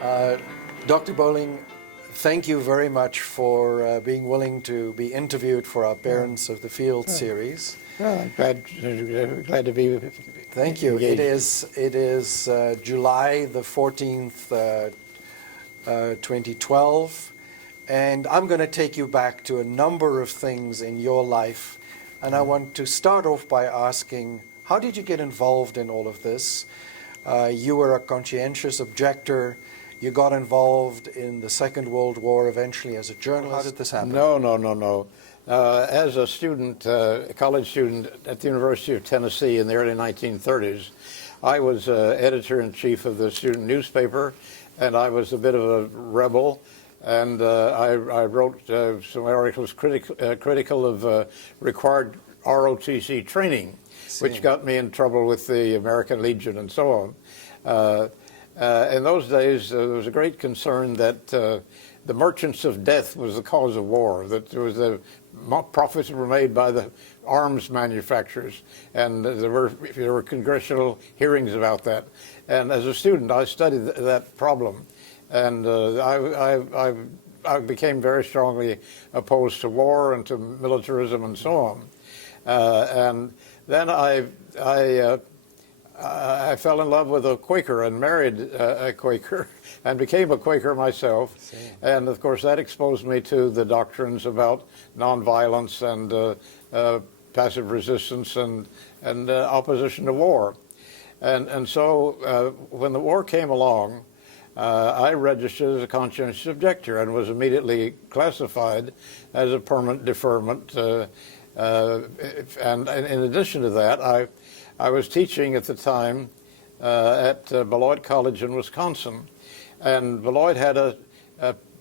Dr. Bolling, thank you very much for being willing to be interviewed for our Parents of the Field series. Well, I'm glad to be with you. Thank you. It is July the 14th, 2012, and I'm going to take you back to a number of things in your life, and I want to start off by asking, how did you get involved in all of this? You were a conscientious objector. You got involved in the Second World War eventually as a journalist. How did this happen? No. As a student, a college student at the University of Tennessee in the early 1930s, I was editor-in-chief of the student newspaper, and I was a bit of a rebel, and I wrote some articles critical of required ROTC training, which got me in trouble with the American Legion and so on. In those days, there was a great concern that the merchants of death was the cause of war, that there was profits were made by the arms manufacturers, and there were congressional hearings about that. And as a student, I studied that problem, and I became very strongly opposed to war and to militarism and so on. And then I fell in love with a Quaker and married a Quaker and became a Quaker myself. And of course that exposed me to the doctrines about nonviolence and passive resistance and opposition to war. And so when the war came along, I registered as a conscientious objector and was immediately classified as a permanent deferment. And in addition to that, I was teaching at the time at Beloit College in Wisconsin, and Beloit had a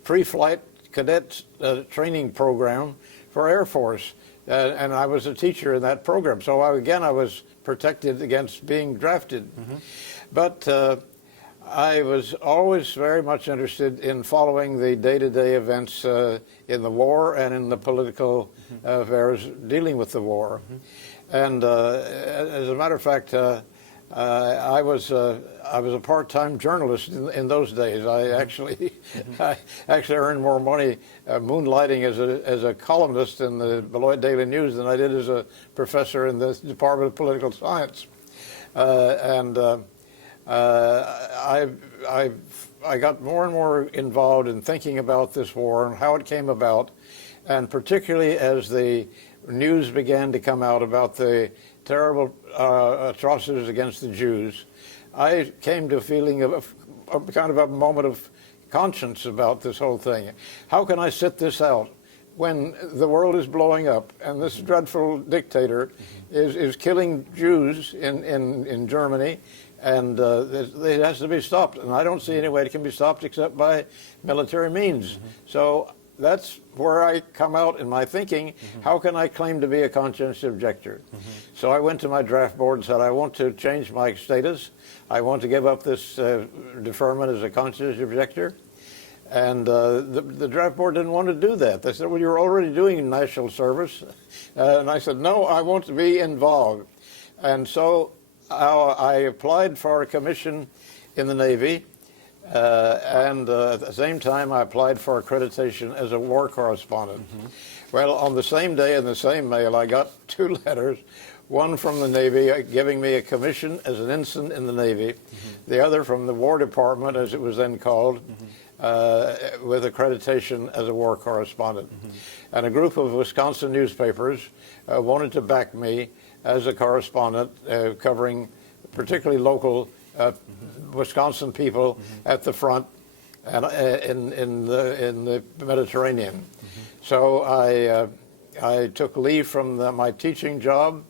pre-flight cadet training program for Air Force, and I was a teacher in that program. So I was protected against being drafted. Mm-hmm. But I was always very much interested in following the day-to-day events in the war and in the political affairs dealing with the war. Mm-hmm. And as a matter of fact, I was a part-time journalist in those days. I actually earned more money moonlighting as a columnist in the Beloit Daily News than I did as a professor in the Department of Political Science. I got more and more involved in thinking about this war and how it came about, and particularly as the news began to come out about the terrible atrocities against the Jews, I came to a feeling of kind of a moment of conscience about this whole thing. How can I sit this out when the world is blowing up and this dreadful dictator is killing Jews in Germany, and it has to be stopped, and I don't see any way it can be stopped except by military means. Mm-hmm. So that's where I come out in my thinking. Mm-hmm. How can I claim to be a conscientious objector? Mm-hmm. So I went to my draft board and said, I want to change my status. I want to give up this deferment as a conscientious objector. And the draft board didn't want to do that. They said, well, you're already doing national service. And I said, no, I want to be involved. And so I applied for a commission in the Navy, and at the same time I applied for accreditation as a war correspondent. Mm-hmm. Well, on the same day in the same mail, I got two letters, one from the Navy giving me a commission as an ensign in the Navy, the other from the War Department, as it was then called, with accreditation as a war correspondent. And a group of Wisconsin newspapers wanted to back me as a correspondent covering particularly local Wisconsin people at the front and in the Mediterranean. So I took leave from my teaching job.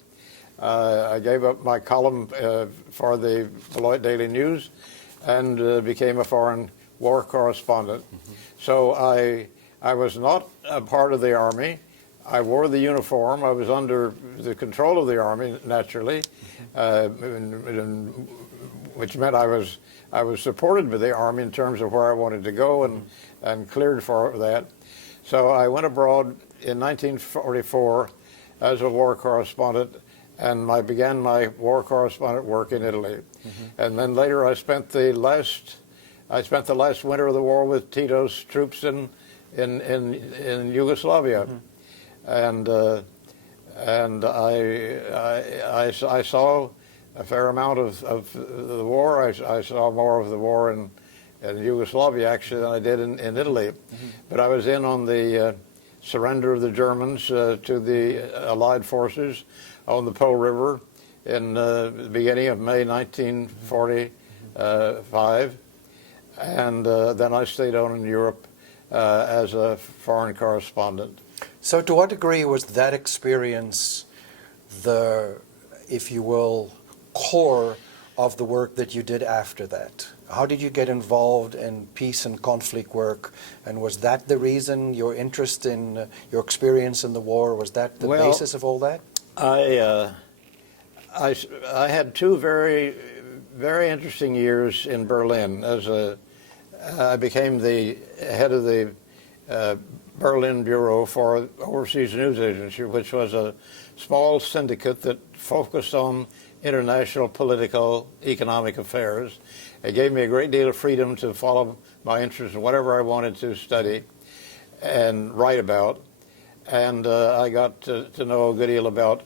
I gave up my column for the Beloit Daily News and became a foreign war correspondent. So I was not a part of the Army. I wore the uniform. I was under the control of the Army, naturally, which meant I was supported by the Army in terms of where I wanted to go and cleared for that. So I went abroad in 1944 as a war correspondent, and I began my war correspondent work in Italy. And then later I spent the last I spent the last winter of the war with Tito's troops in Yugoslavia, and I saw a fair amount of the war. I saw more of the war in Yugoslavia actually than I did in Italy, but I was in on the surrender of the Germans to the Allied forces on the Po River in the beginning of May 1945, and then I stayed on in Europe as a foreign correspondent. So to what degree was that experience the, if you will, core of the work that you did after that? How did you get involved in peace and conflict work? And was that the reason, your interest in your experience in the war, was that the basis of all that? I had two very interesting years in Berlin. I became the head of the Berlin Bureau for Overseas News Agency, which was a small syndicate that focused on international political, economic affairs. It gave me a great deal of freedom to follow my interests in whatever I wanted to study and write about. And I got to know a good deal about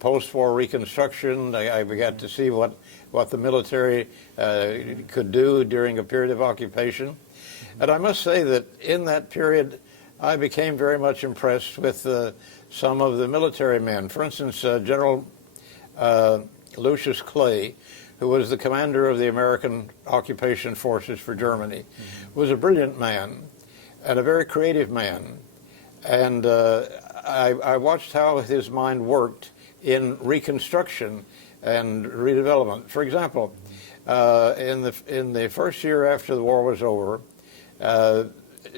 post-war reconstruction. I began to see what the military could do during a period of occupation. And I must say that in that period, I became very much impressed with some of the military men. For instance, General Lucius Clay, who was the commander of the American occupation forces for Germany, was a brilliant man and a very creative man. And I watched how his mind worked in reconstruction and redevelopment. For example, in the first year after the war was over,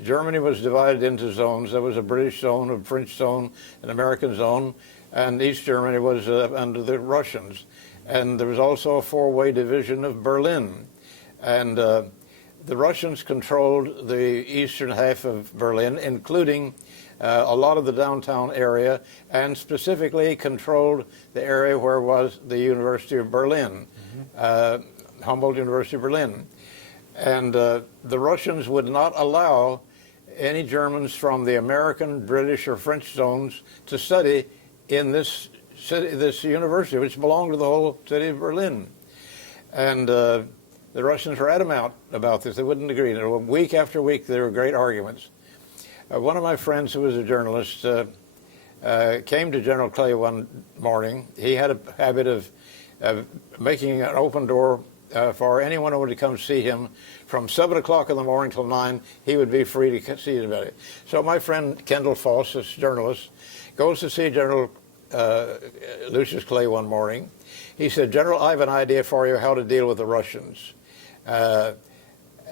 Germany was divided into zones. There was a British zone, a French zone, an American zone, and East Germany was under the Russians. And there was also a four-way division of Berlin. And the Russians controlled the eastern half of Berlin, including a lot of the downtown area, and specifically controlled the area where was the University of Berlin, Humboldt University of Berlin. And the Russians would not allow any Germans from the American, British, or French zones to study in this city, this university, which belonged to the whole city of Berlin. And the Russians were adamant about this. They wouldn't agree. And week after week, there were great arguments. One of my friends, who was a journalist, came to General Clay one morning. He had a habit of making an open door for anyone who would come see him. From 7 o'clock in the morning till 9, he would be free to see anybody. So my friend Kendall Foss, this journalist, goes to see General Lucius Clay one morning. He said, "General, I have an idea for you how to deal with the Russians."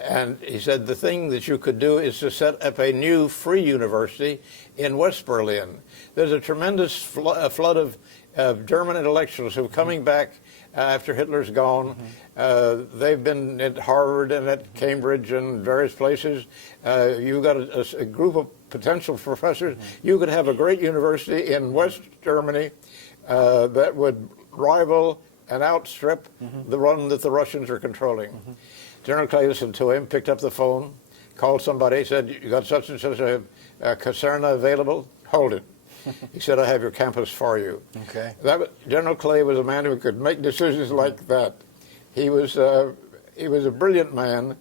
And he said, the thing that you could do is to set up a new free university in West Berlin. There's a tremendous flood of German intellectuals who are coming back after Hitler's gone. They've been at Harvard and at Cambridge and various places. You've got a group of potential professors. You could have a great university in West Germany that would rival and outstrip the one that the Russians are controlling. General Clay listened to him, picked up the phone, called somebody, said, "You got such and such a caserna available? Hold it." He said, "I have your campus for you." Okay. General Clay was a man who could make decisions like that. He was a brilliant man.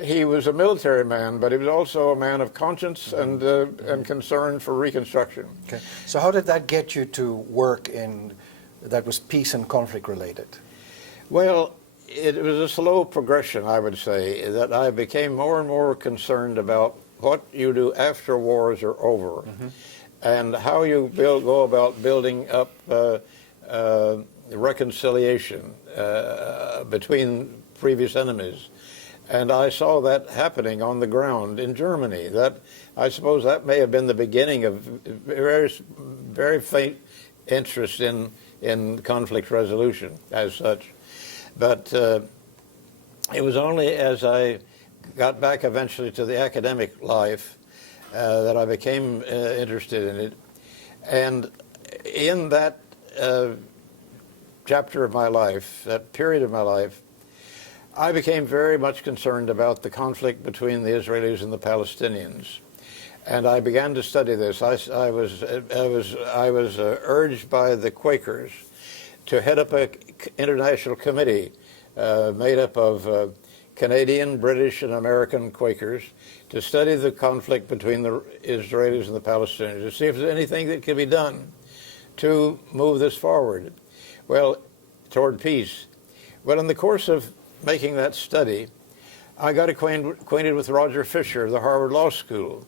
He was a military man, but he was also a man of conscience and concern for Reconstruction. Okay. So how did that get you to work that was peace and conflict related? Well, it was a slow progression, I would say, that I became more and more concerned about what you do after wars are over, and how you go about building up reconciliation between previous enemies. And I saw that happening on the ground in Germany. I suppose that may have been the beginning of very faint interest in conflict resolution as such. But it was only as I got back eventually to the academic life that I became interested in it. And in that chapter of my life, that period of my life, I became very much concerned about the conflict between the Israelis and the Palestinians, and I began to study this. I was urged by the Quakers to head up an international committee made up of Canadian, British, and American Quakers to study the conflict between the Israelis and the Palestinians, to see if there's anything that could be done to move this forward, well, toward peace. Well, in the course of making that study, I got acquainted with Roger Fisher of the Harvard Law School,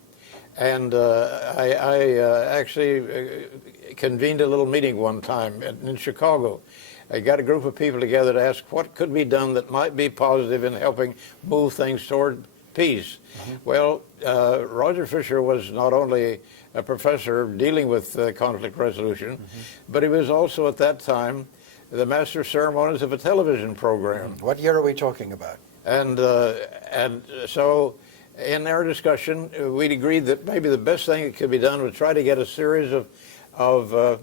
and I actually convened a little meeting one time in Chicago. I got a group of people together to ask what could be done that might be positive in helping move things toward peace. Well, Roger Fisher was not only a professor dealing with conflict resolution, but he was also at that time the master of ceremonies of a television program. What year are we talking about? And so in our discussion, we'd agreed that maybe the best thing that could be done was try to get a series of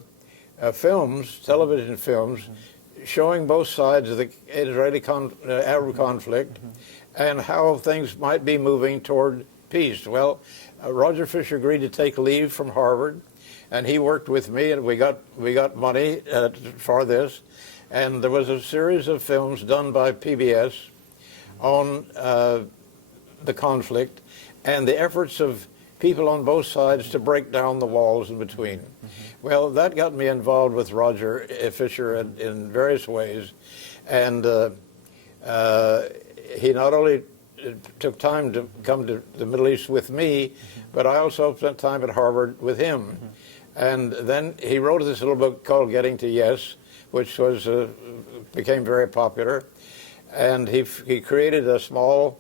films, television films, showing both sides of the Israeli-Arab conflict and how things might be moving toward peace. Well, Roger Fisher agreed to take leave from Harvard, and he worked with me, and we got money for this. And there was a series of films done by PBS on the conflict and the efforts of people on both sides to break down the walls in between. Well, that got me involved with Roger Fisher in various ways, and he not only took time to come to the Middle East with me, but I also spent time at Harvard with him. And then he wrote this little book called Getting to Yes, which was became very popular, and he created a small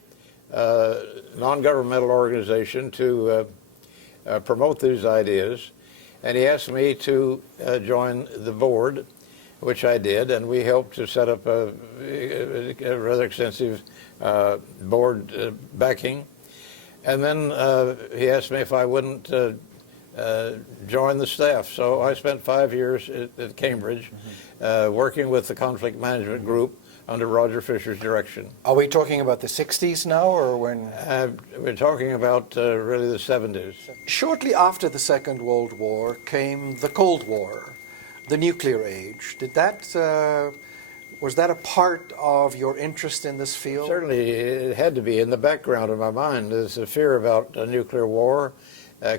non-governmental organization to promote these ideas, and he asked me to join the board, which I did, and we helped to set up a rather extensive board backing. And then he asked me if I wouldn't join the staff. So I spent 5 years at Cambridge working with the conflict management group under Roger Fisher's direction. Are we talking about the 60s now, or when? We're talking about really the 70s. Shortly after the Second World War came the Cold War, the nuclear age. Did that, was that a part of your interest in this field? Certainly, it had to be in the background of my mind. There's a fear about a nuclear war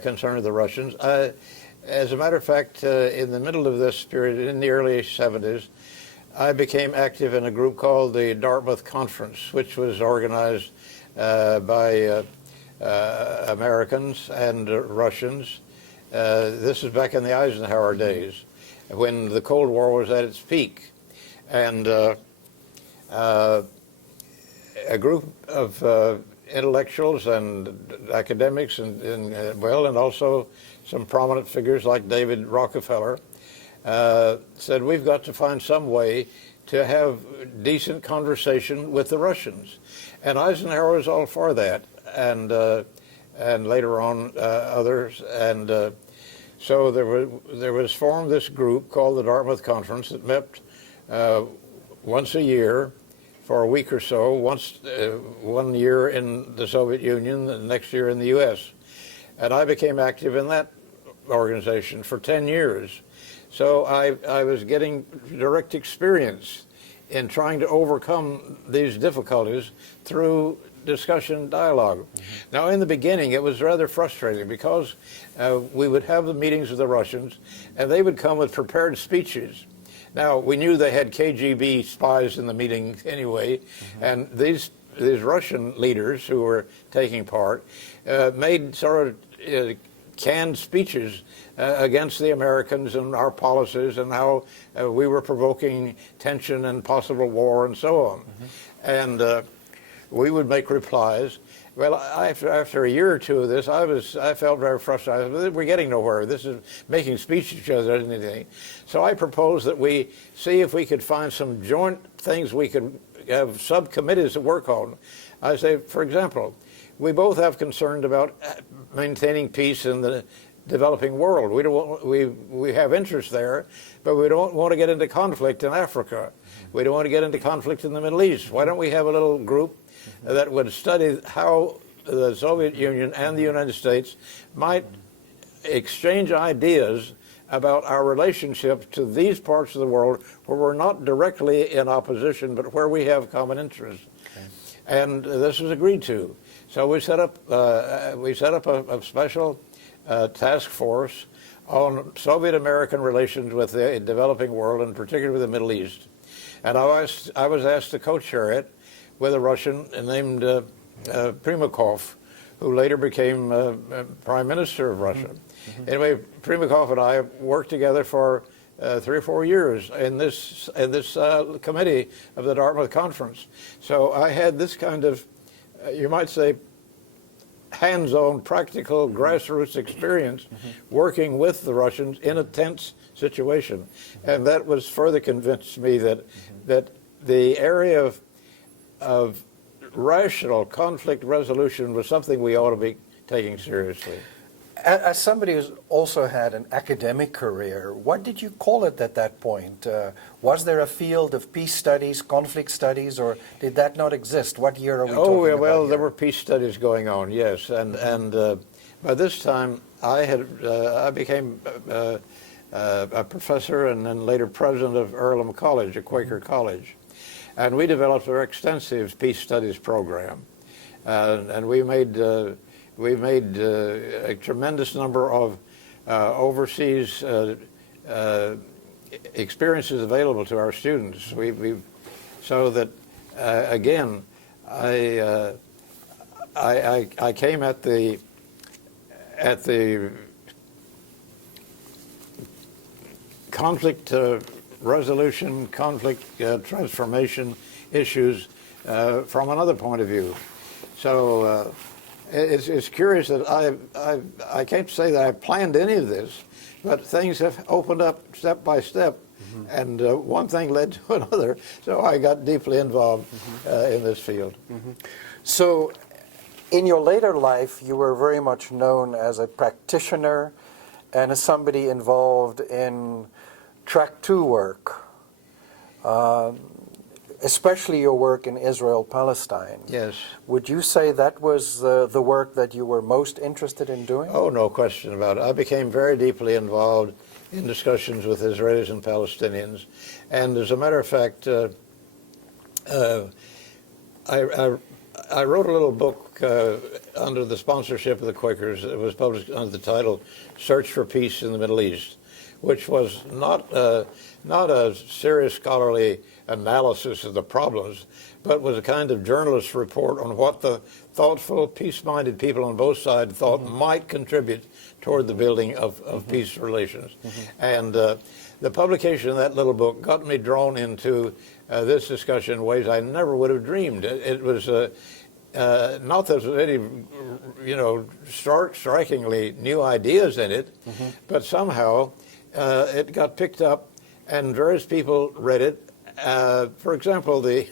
concerning the Russians. As a matter of fact, in the middle of this period, in the early 70s, I became active in a group called the Dartmouth Conference, which was organized by Americans and Russians. This is back in the Eisenhower days, when the Cold War was at its peak. And a group of intellectuals and academics and also some prominent figures like David Rockefeller said, we've got to find some way to have decent conversation with the Russians. And Eisenhower was all for that, and later on others. And so there was formed this group called the Dartmouth Conference that met once a year for a week or so, once 1 year in the Soviet Union, the next year in the U.S. And I became active in that organization for 10 years. So I was getting direct experience in trying to overcome these difficulties through discussion dialogue. Now, in the beginning, it was rather frustrating because we would have the meetings with the Russians, and they would come with prepared speeches. Now, we knew they had KGB spies in the meeting anyway, and these Russian leaders who were taking part made sort of canned speeches against the Americans and our policies and how we were provoking tension and possible war and so on. And we would make replies. Well, after a year or two of this, I felt very frustrated. We're getting nowhere. This is making speeches to each other, isn't anything. So I proposed that we see if we could find some joint things we could have subcommittees to work on. I say, for example, we both have concern about maintaining peace in the developing world. We have interest there, but we don't want to get into conflict in Africa. We don't want to get into conflict in the Middle East. Why don't we have a little group that would study how the Soviet Union and the United States might exchange ideas about our relationship to these parts of the world where we're not directly in opposition, but where we have common interests. Okay. And this was agreed to. So we set up a special task force on Soviet-American relations with the developing world, and particularly with the Middle East. And I was asked to co-chair it with a Russian named Primakov, who later became Prime Minister of Russia. Mm-hmm. Anyway, Primakov and I worked together for 3 or 4 years in this committee of the Dartmouth Conference. So I had this kind of, you might say, hands-on, practical, grassroots experience working with the Russians in a tense situation. And that was further convinced me that the area of rational conflict resolution was something we ought to be taking seriously. As somebody who's also had an academic career, what did you call it at that point? Was there a field of peace studies, conflict studies, or did that not exist? What year are we talking about? Oh, well, here? There were peace studies going on, yes. And by this time, I became a professor and then later president of Earlham College, a Quaker college. And we developed an extensive peace studies program. And we made a tremendous number of overseas experiences available to our students. So that again, I came at the conflict resolution, conflict transformation issues from another point of view. So. It's curious that I can't say that I planned any of this, but things have opened up step by step, and one thing led to another, so I got deeply involved in this field. So in your later life, you were very much known as a practitioner and as somebody involved in Track 2 work. Especially your work in Israel-Palestine. Yes. Would you say that was the work that you were most interested in doing? Oh, no question about it. I became very deeply involved in discussions with Israelis and Palestinians. And as a matter of fact, I wrote a little book under the sponsorship of the Quakers. It was published under the title Search for Peace in the Middle East, which was not a serious scholarly analysis of the problems, but was a kind of journalist report on what the thoughtful, peace-minded people on both sides thought might contribute toward the building of peace relations. And the publication of that little book got me drawn into this discussion in ways I never would have dreamed. It was not that there was any, strikingly new ideas in it, but somehow it got picked up and various people read it. For example, the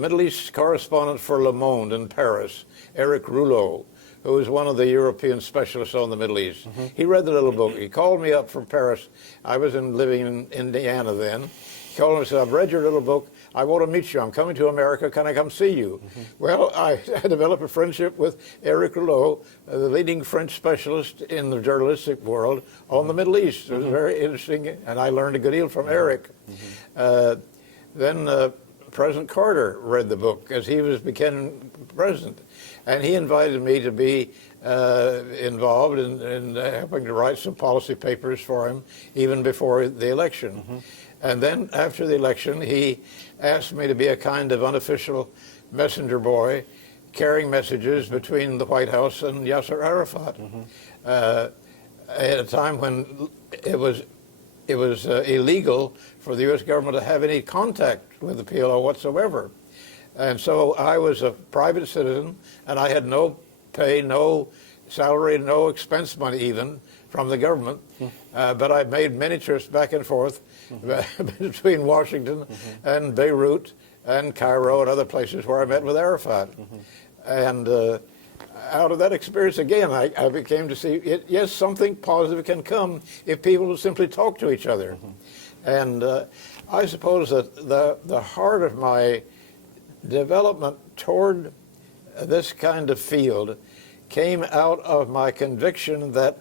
Middle East correspondent for Le Monde in Paris, Eric Rouleau, who was one of the European specialists on the Middle East. He read the little book. He called me up from Paris. I was living in Indiana then. He called me and said, "I've read your little book. I want to meet you. I'm coming to America. Can I come see you?" Well, I developed a friendship with Eric Rouleau, the leading French specialist in the journalistic world on the Middle East. It was very interesting, and I learned a good deal from Eric. Then President Carter read the book as he became president, and he invited me to be involved in helping to write some policy papers for him even before the election. And then after the election, he asked me to be a kind of unofficial messenger boy carrying messages between the White House and Yasser Arafat at a time when it was illegal for the U.S. government to have any contact with the PLO whatsoever. And so I was a private citizen, and I had no pay, no salary, no expense money even from the government, but I made many trips back and forth between Washington and Beirut and Cairo and other places where I met with Arafat. And out of that experience, again, I became to see, yes, something positive can come if people will simply talk to each other. And I suppose that the heart of my development toward this kind of field came out of my conviction that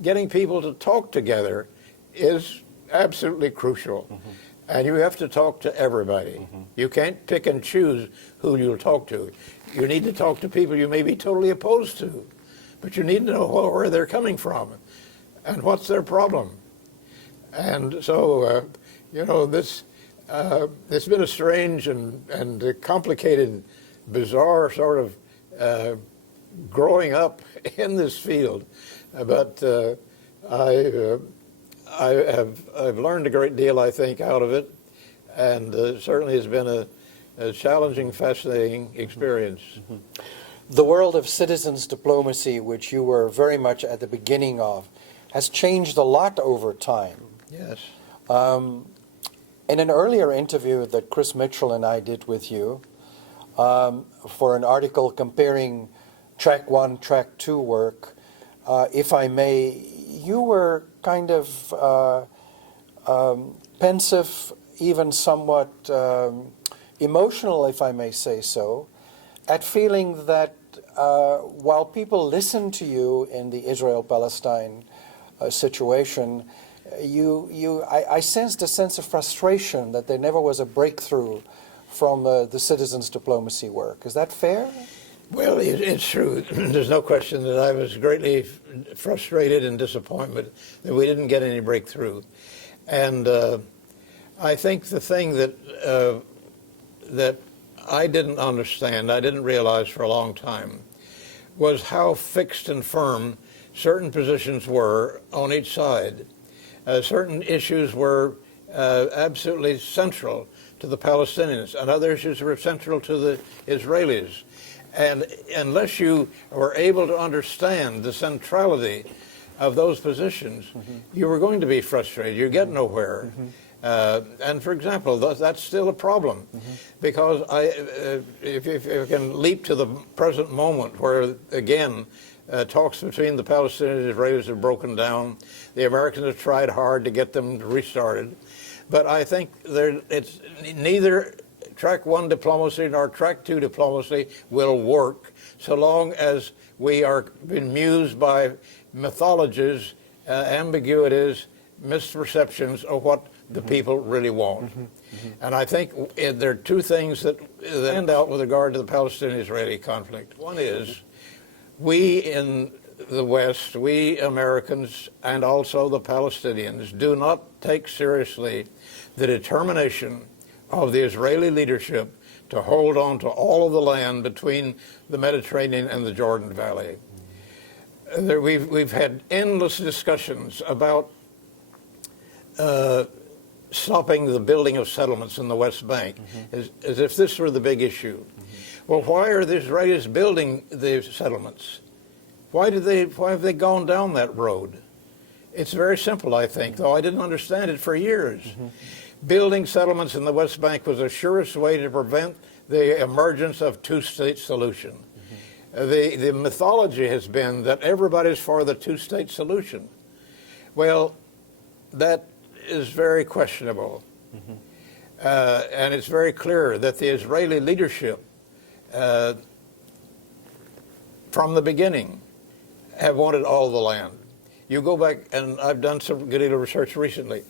getting people to talk together is absolutely crucial. And you have to talk to everybody. You can't pick and choose who you'll talk to. You need to talk to people you may be totally opposed to, but you need to know where they're coming from and what's their problem. And so, you know, it's been a strange and complicated, bizarre sort of growing up in this field, but I've learned a great deal, I think, out of it, and certainly has been a challenging, fascinating experience. The world of citizens diplomacy, which you were very much at the beginning of, has changed a lot over time. Yes. In an earlier interview that Chris Mitchell and I did with you for an article comparing track 1, track 2 work, if I may, you were kind of pensive, even somewhat emotional, if I may say so, at feeling that while people listened to you in the Israel-Palestine situation, I sensed a sense of frustration that there never was a breakthrough from the citizens' diplomacy work. Is that fair? Well, it's true. There's no question that I was greatly frustrated and disappointed that we didn't get any breakthrough. And I think the thing that I didn't understand, I didn't realize for a long time, was how fixed and firm certain positions were on each side. Certain issues were absolutely central to the Palestinians, and other issues were central to the Israelis. And unless you were able to understand the centrality of those positions, you were going to be frustrated. You get nowhere. And for example, that's still a problem, because if you can leap to the present moment where, again, talks between the Palestinians and Israelis have broken down. The Americans have tried hard to get them restarted. But I think it's neither track 1 diplomacy nor track 2 diplomacy will work so long as we are bemused by mythologies, ambiguities, misperceptions of what the people really want. And I think there are two things that stand out with regard to the Palestinian-Israeli conflict. One is, we in the West, we Americans, and also the Palestinians, do not take seriously the determination of the Israeli leadership to hold on to all of the land between the Mediterranean and the Jordan Valley. We've had endless discussions about stopping the building of settlements in the West Bank, as if this were the big issue. Well, why are the Israelis building the settlements? Why have they gone down that road? It's very simple, I think, though I didn't understand it for years. Building settlements in the West Bank was the surest way to prevent the emergence of two-state solution. The mythology has been that everybody's for the two-state solution. Well, that is very questionable. And it's very clear that the Israeli leadership, from the beginning, have wanted all the land. You go back, and I've done some good deal of research recently.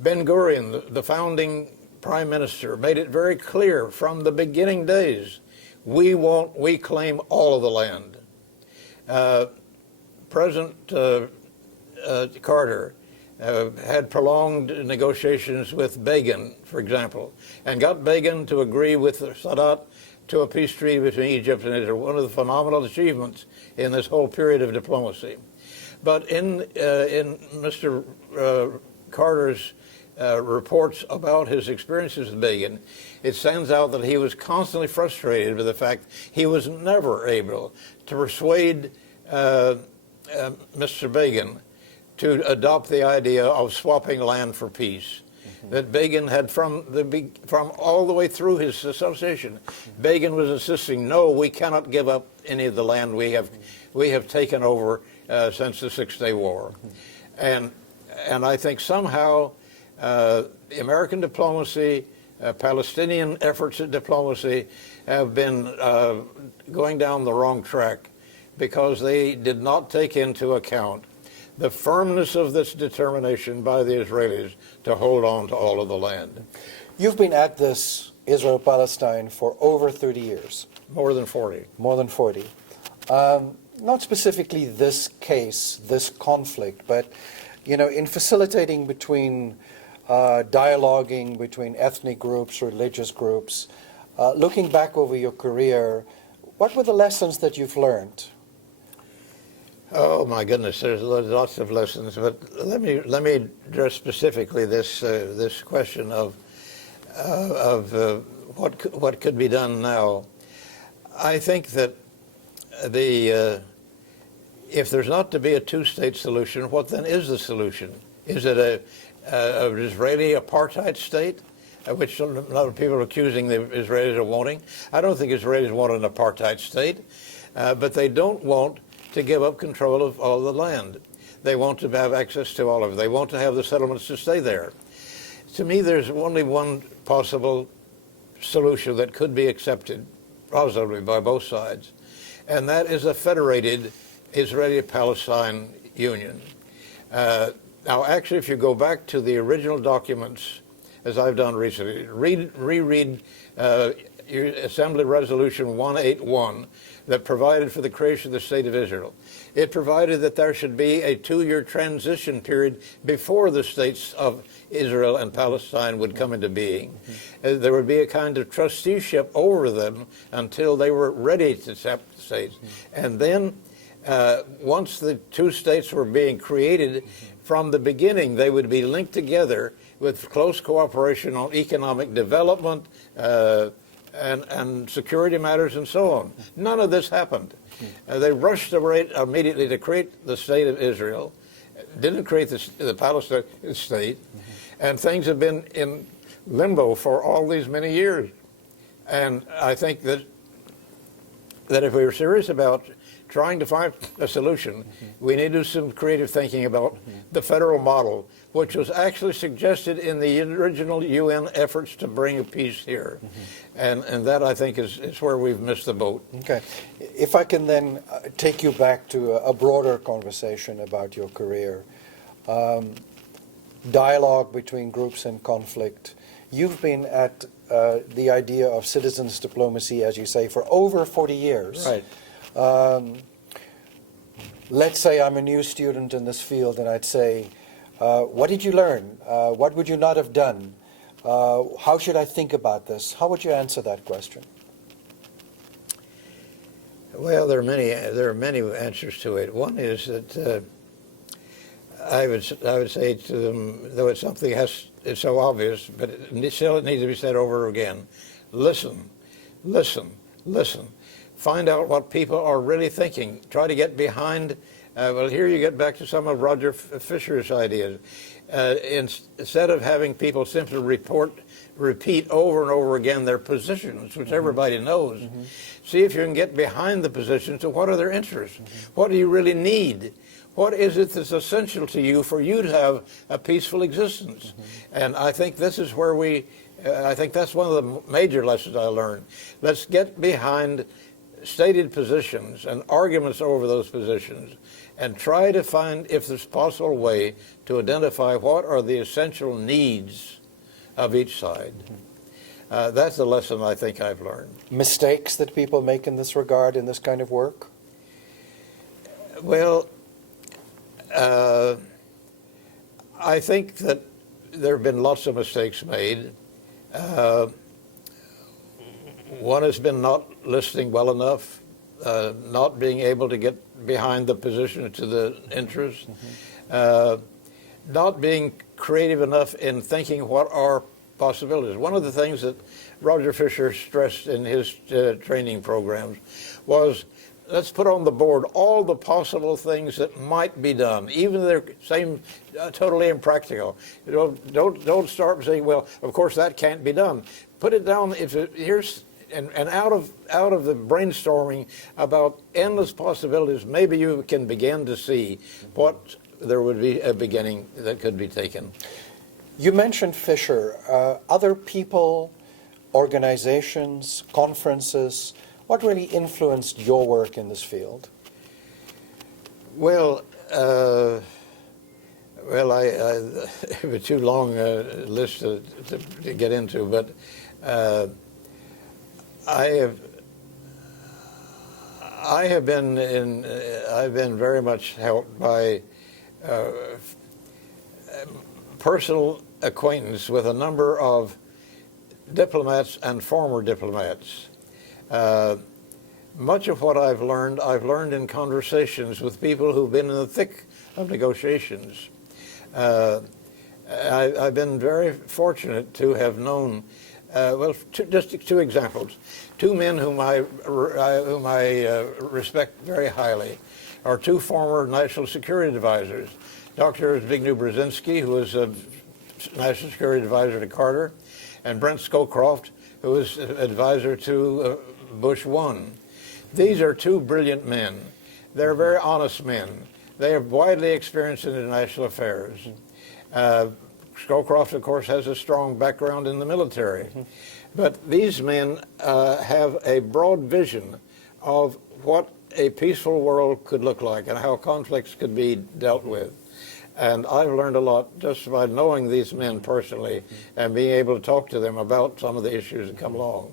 Ben-Gurion, the founding prime minister, made it very clear from the beginning days, we claim all of the land. President Carter had prolonged negotiations with Begin, for example, and got Begin to agree with Sadat to a peace treaty between Egypt and Israel, one of the phenomenal achievements in this whole period of diplomacy. But in Mr. Carter's reports about his experiences with Begin, it stands out that he was constantly frustrated with the fact he was never able to persuade Mr. Begin to adopt the idea of swapping land for peace. That Begin had from all the way through his association, Begin was insisting, no, we cannot give up any of the land we have taken over since the Six-Day War. And I think somehow American diplomacy, Palestinian efforts at diplomacy have been going down the wrong track because they did not take into account the firmness of this determination by the Israelis to hold on to all of the land. You've been at this Israel-Palestine for over 30 years. More than 40. More than 40. Not specifically this case, this conflict, but in facilitating between dialoguing between ethnic groups, religious groups, looking back over your career, what were the lessons that you've learned? Oh my goodness, there's lots of lessons, but let me address specifically this question of what could be done now. I think that if there's not to be a two-state solution, what then is the solution? Is it an Israeli apartheid state, which a lot of people are accusing the Israelis of wanting? I don't think Israelis want an apartheid state, but they don't want to give up control of all the land. They want to have access to all of it. They want to have the settlements to stay there. To me, there's only one possible solution that could be accepted positively by both sides, and that is a federated Israeli-Palestine union. Now, actually, if you go back to the original documents, as I've done recently, reread Assembly Resolution 181 that provided for the creation of the State of Israel. It provided that there should be a 2-year transition period before the states of Israel and Palestine would come into being. There would be a kind of trusteeship over them until they were ready to accept the states. And then once the two states were being created, from the beginning they would be linked together with close cooperation on economic development and security matters and so on. None of this happened. They rushed immediately to create the State of Israel, didn't create the Palestinian state, and things have been in limbo for all these many years. And I think that if we were serious about trying to find a solution, we need to do some creative thinking about the federal model, which was actually suggested in the original UN efforts to bring a peace here. And that, I think, is where we've missed the boat. Okay. If I can then take you back to a broader conversation about your career. Dialogue between groups in conflict. You've been at the idea of citizens diplomacy, as you say, for over 40 years. Right. Let's say I'm a new student in this field, and I'd say, what did you learn? What would you not have done? How should I think about this? How would you answer that question? Well, there are many answers to it. One is that I would say to them, though it's something it's so obvious, but still it needs to be said over again. Listen, listen, listen. Find out what people are really thinking. Try to get behind. Well, here you get back to some of Roger Fisher's ideas. Instead of having people simply repeat over and over again their positions, which everybody knows, see if you can get behind the positions of what are their interests. What do you really need? What is it that's essential to you for you to have a peaceful existence? And I think this is where I think that's one of the major lessons I learned. Let's get behind stated positions and arguments over those positions and try to find, if there's a possible way, to identify what are the essential needs of each side. That's the lesson I think I've learned. Mistakes that people make in this regard, in this kind of work? Well, I think that there have been lots of mistakes made. One has been not listening well enough, not being able to get behind the position to the interest, not being creative enough in thinking what are possibilities. One of the things that Roger Fisher stressed in his training programs was, let's put on the board all the possible things that might be done, even if they seem totally impractical. Don't start saying, well, of course that can't be done. Put it down. And out of the brainstorming about endless possibilities, maybe you can begin to see what there would be a beginning that could be taken. You mentioned Fisher. Other people, organizations, conferences, what really influenced your work in this field? Well, I have a too long list to get into, but I've been very much helped by personal acquaintance with a number of diplomats and former diplomats. Much of what I've learned in conversations with people who've been in the thick of negotiations. I've been very fortunate to have known, just two examples. Two men whom I respect very highly are two former national security advisors. Dr. Zbigniew Brzezinski, who was a national security advisor to Carter, and Brent Scowcroft, who was advisor to Bush 1. These are two brilliant men. They're very honest men. They are widely experienced in international affairs. Scowcroft, of course, has a strong background in the military. But these men have a broad vision of what a peaceful world could look like and how conflicts could be dealt with. And I've learned a lot just by knowing these men personally and being able to talk to them about some of the issues that come along.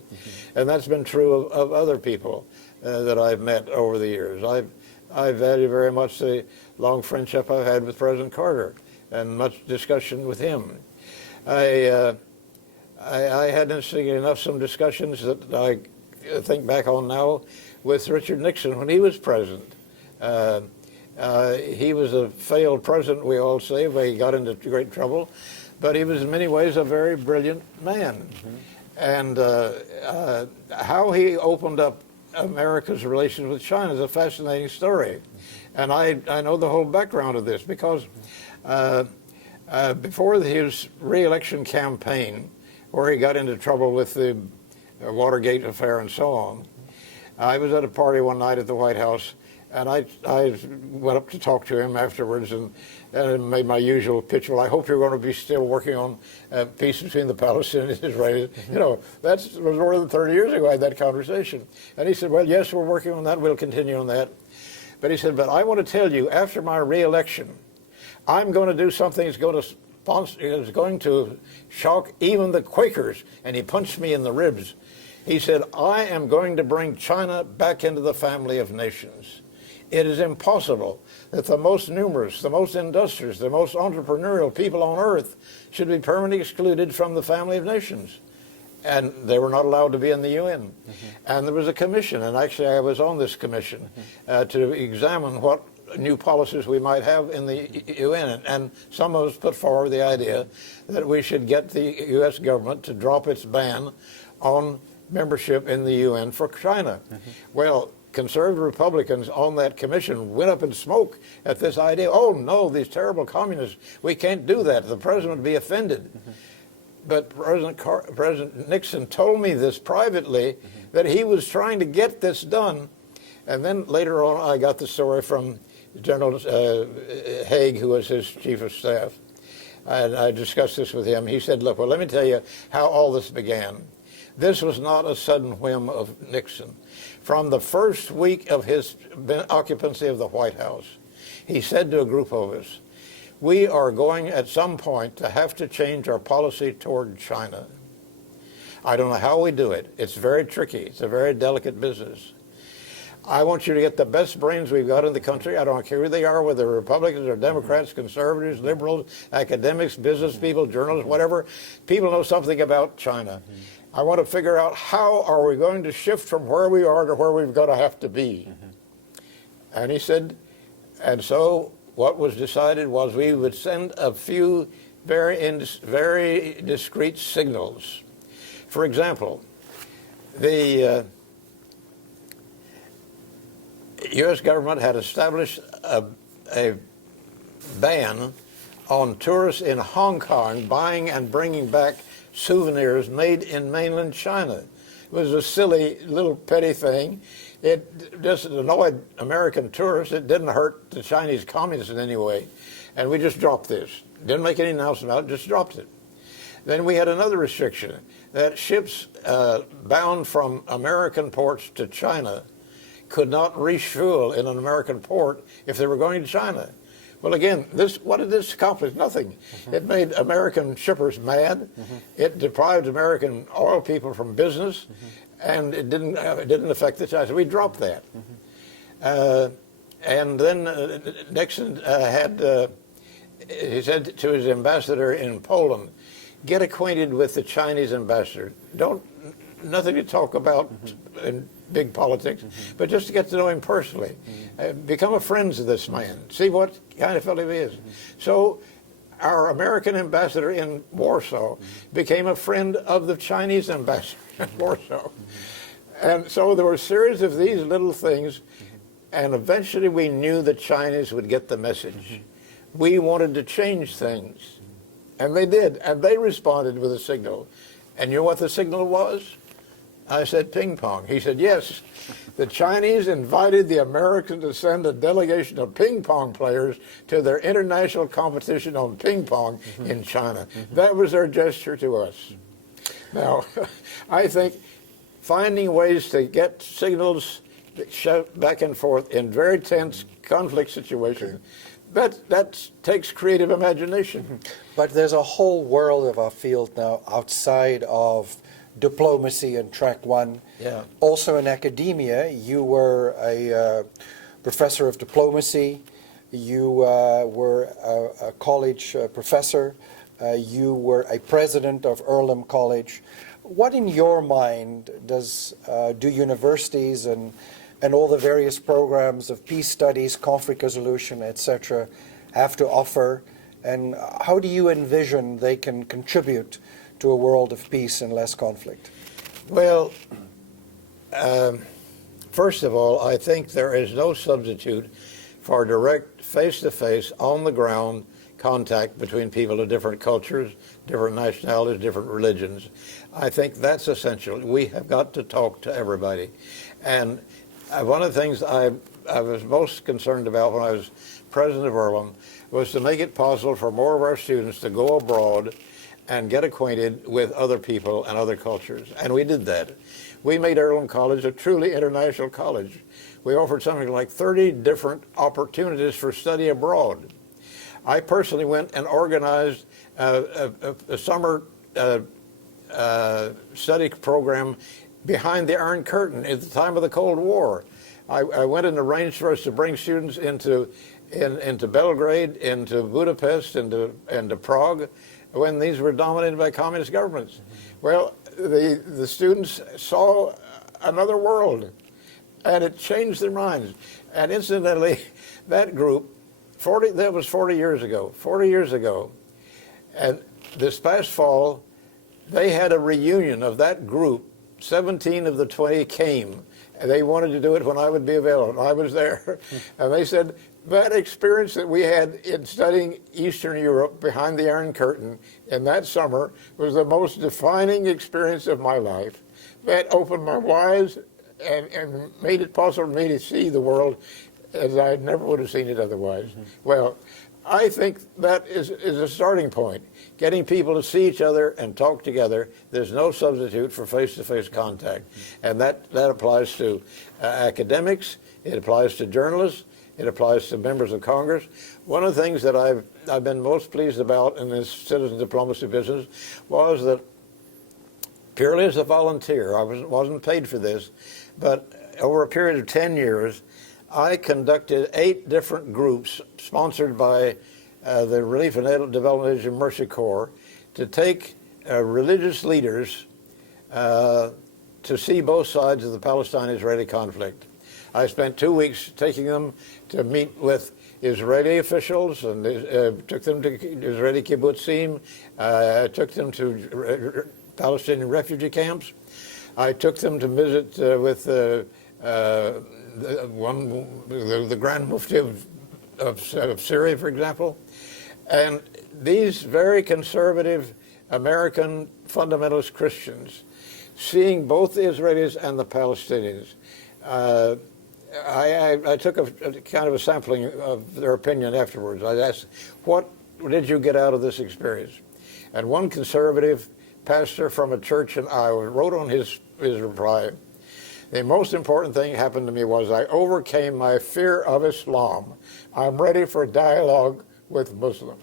And that's been true of other people that I've met over the years. I value very much the long friendship I've had with President Carter and much discussion with him. I had, interestingly enough, some discussions that I think back on now with Richard Nixon when he was president. He was a failed president, we all say, but he got into great trouble. But he was in many ways a very brilliant man. And how he opened up America's relations with China is a fascinating story. And I know the whole background of this because before his re-election campaign, where he got into trouble with the Watergate affair and so on, I was at a party one night at the White House, and I went up to talk to him afterwards and made my usual pitch. Well, I hope you're going to be still working on peace between the Palestinians and Israelis. You know, that was more than 30 years ago I had that conversation. And he said, well, yes, we're working on that. We'll continue on that. But he said, but I want to tell you, after my re-election, I'm going to do something that's going to shock even the Quakers. And he punched me in the ribs. He said, I am going to bring China back into the family of nations. It is impossible that the most numerous, the most industrious, the most entrepreneurial people on earth should be permanently excluded from the family of nations. And they were not allowed to be in the UN. And there was a commission, and actually I was on this commission to examine what new policies we might have in the UN. And some of us put forward the idea that we should get the U.S. government to drop its ban on membership in the UN for China. Well, conservative Republicans on that commission went up in smoke at this idea. Oh, no, these terrible communists, we can't do that. The president would be offended. But President Nixon told me this privately, that he was trying to get this done. And then later on, I got the story from General Haig, who was his chief of staff. And I discussed this with him. He said, look, well, let me tell you how all this began. This was not a sudden whim of Nixon. From the first week of his occupancy of the White House, he said to a group of us, we are going at some point to have to change our policy toward China. I don't know how we do it. It's very tricky. It's a very delicate business. I want you to get the best brains we've got in the country. I don't care who they are, whether Republicans or Democrats, conservatives, liberals, academics, business people, journalists, whatever. People know something about China. I want to figure out how are we going to shift from where we are to where we've got to have to be. And he said, and so what was decided was we would send a few very discreet signals. For example, the U.S. government had established a ban on tourists in Hong Kong buying and bringing back souvenirs made in mainland China. It was a silly little petty thing. It just annoyed American tourists. It didn't hurt the Chinese communists in any way. And we just dropped this. Didn't make any announcement about it, just dropped it. Then we had another restriction that ships bound from American ports to China could not refuel in an American port if they were going to China. Well, again, what did this accomplish? Nothing. It made American shippers mad. It deprived American oil people from business, and it didn't affect the Chinese. We dropped that. And then Nixon he said to his ambassador in Poland, get acquainted with the Chinese ambassador. Nothing to talk about in big politics, but just to get to know him personally. Become a friend of this man. See what kind of fellow he is. So our American ambassador in Warsaw became a friend of the Chinese ambassador in Warsaw. And so there were a series of these little things, and eventually we knew the Chinese would get the message. We wanted to change things, and they did, and they responded with a signal. And you know what the signal was? I said ping pong. He said, yes, the Chinese invited the Americans to send a delegation of ping pong players to their international competition on ping pong in China. That was their gesture to us. Now, I think finding ways to get signals back and forth in very tense conflict situations, that takes creative imagination. But there's a whole world of our field now outside of diplomacy and track one. Yeah. Also in academia, you were a professor of diplomacy, you were a college professor, you were a president of Earlham College. What in your mind do universities and all the various programs of peace studies, conflict resolution, etc., have to offer, and how do you envision they can contribute to a world of peace and less conflict? Well, first of all, I think there is no substitute for direct, face-to-face, on-the-ground contact between people of different cultures, different nationalities, different religions. I think that's essential. We have got to talk to everybody. And one of the things I was most concerned about when I was president of Earlham was to make it possible for more of our students to go abroad and get acquainted with other people and other cultures. And we did that. We made Earlham College a truly international college. We offered something like 30 different opportunities for study abroad. I personally went and organized a summer study program behind the Iron Curtain at the time of the Cold War. I went and arranged for us to bring students into Belgrade, into Budapest, into Prague, when these were dominated by communist governments. Well, the students saw another world, and it changed their minds. And incidentally, that group, that was 40 years ago, and this past fall, they had a reunion of that group. 17 of the 20 came, and they wanted to do it when I would be available, and I was there. And they said, that experience that we had in studying Eastern Europe behind the Iron Curtain in that summer was the most defining experience of my life. That opened my eyes and made it possible for me to see the world as I never would have seen it otherwise. Well, I think that is a starting point. Getting people to see each other and talk together. There's no substitute for face-to-face contact. And that applies to academics, it applies to journalists, it applies to members of Congress. One of the things that I've been most pleased about in this citizen diplomacy business was that, purely as a volunteer, I wasn't paid for this, but over a period of 10 years, I conducted 8 different groups sponsored by the Relief and Development Agency Mercy Corps to take religious leaders to see both sides of the Palestine-Israeli conflict. I spent 2 weeks taking them to meet with Israeli officials, and took them to Israeli kibbutzim, took them to Palestinian refugee camps. I took them to visit with the Grand Mufti of Syria, for example. And these very conservative American fundamentalist Christians, seeing both the Israelis and the Palestinians, I took a kind of a sampling of their opinion afterwards. I asked, what did you get out of this experience? And one conservative pastor from a church in Iowa wrote on his reply, "The most important thing happened to me was I overcame my fear of Islam. I'm ready for dialogue with Muslims."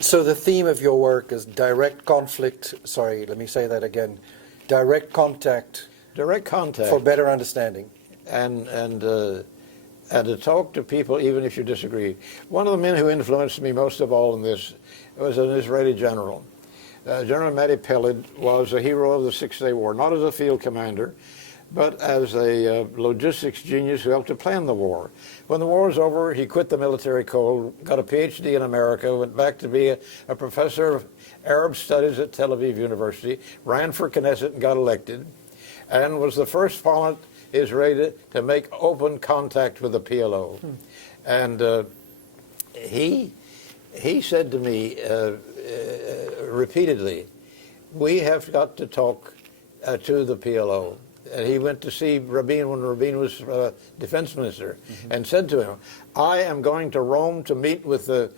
So the theme of your work is direct conflict, sorry, let me say that again, direct contact. Direct contact. For better understanding. And to talk to people even if you disagree. One of the men who influenced me most of all in this was an Israeli general. General Matti Peled was a hero of the Six-Day War, not as a field commander, but as a logistics genius who helped to plan the war. When the war was over, he quit the military code, got a PhD in America, went back to be a professor of Arab studies at Tel Aviv University, ran for Knesset and got elected, and was the first parliament Israeli to make open contact with the PLO. And he said to me repeatedly, "We have got to talk to the PLO." And he went to see Rabin when Rabin was defense minister, and said to him, "I am going to Rome to meet with the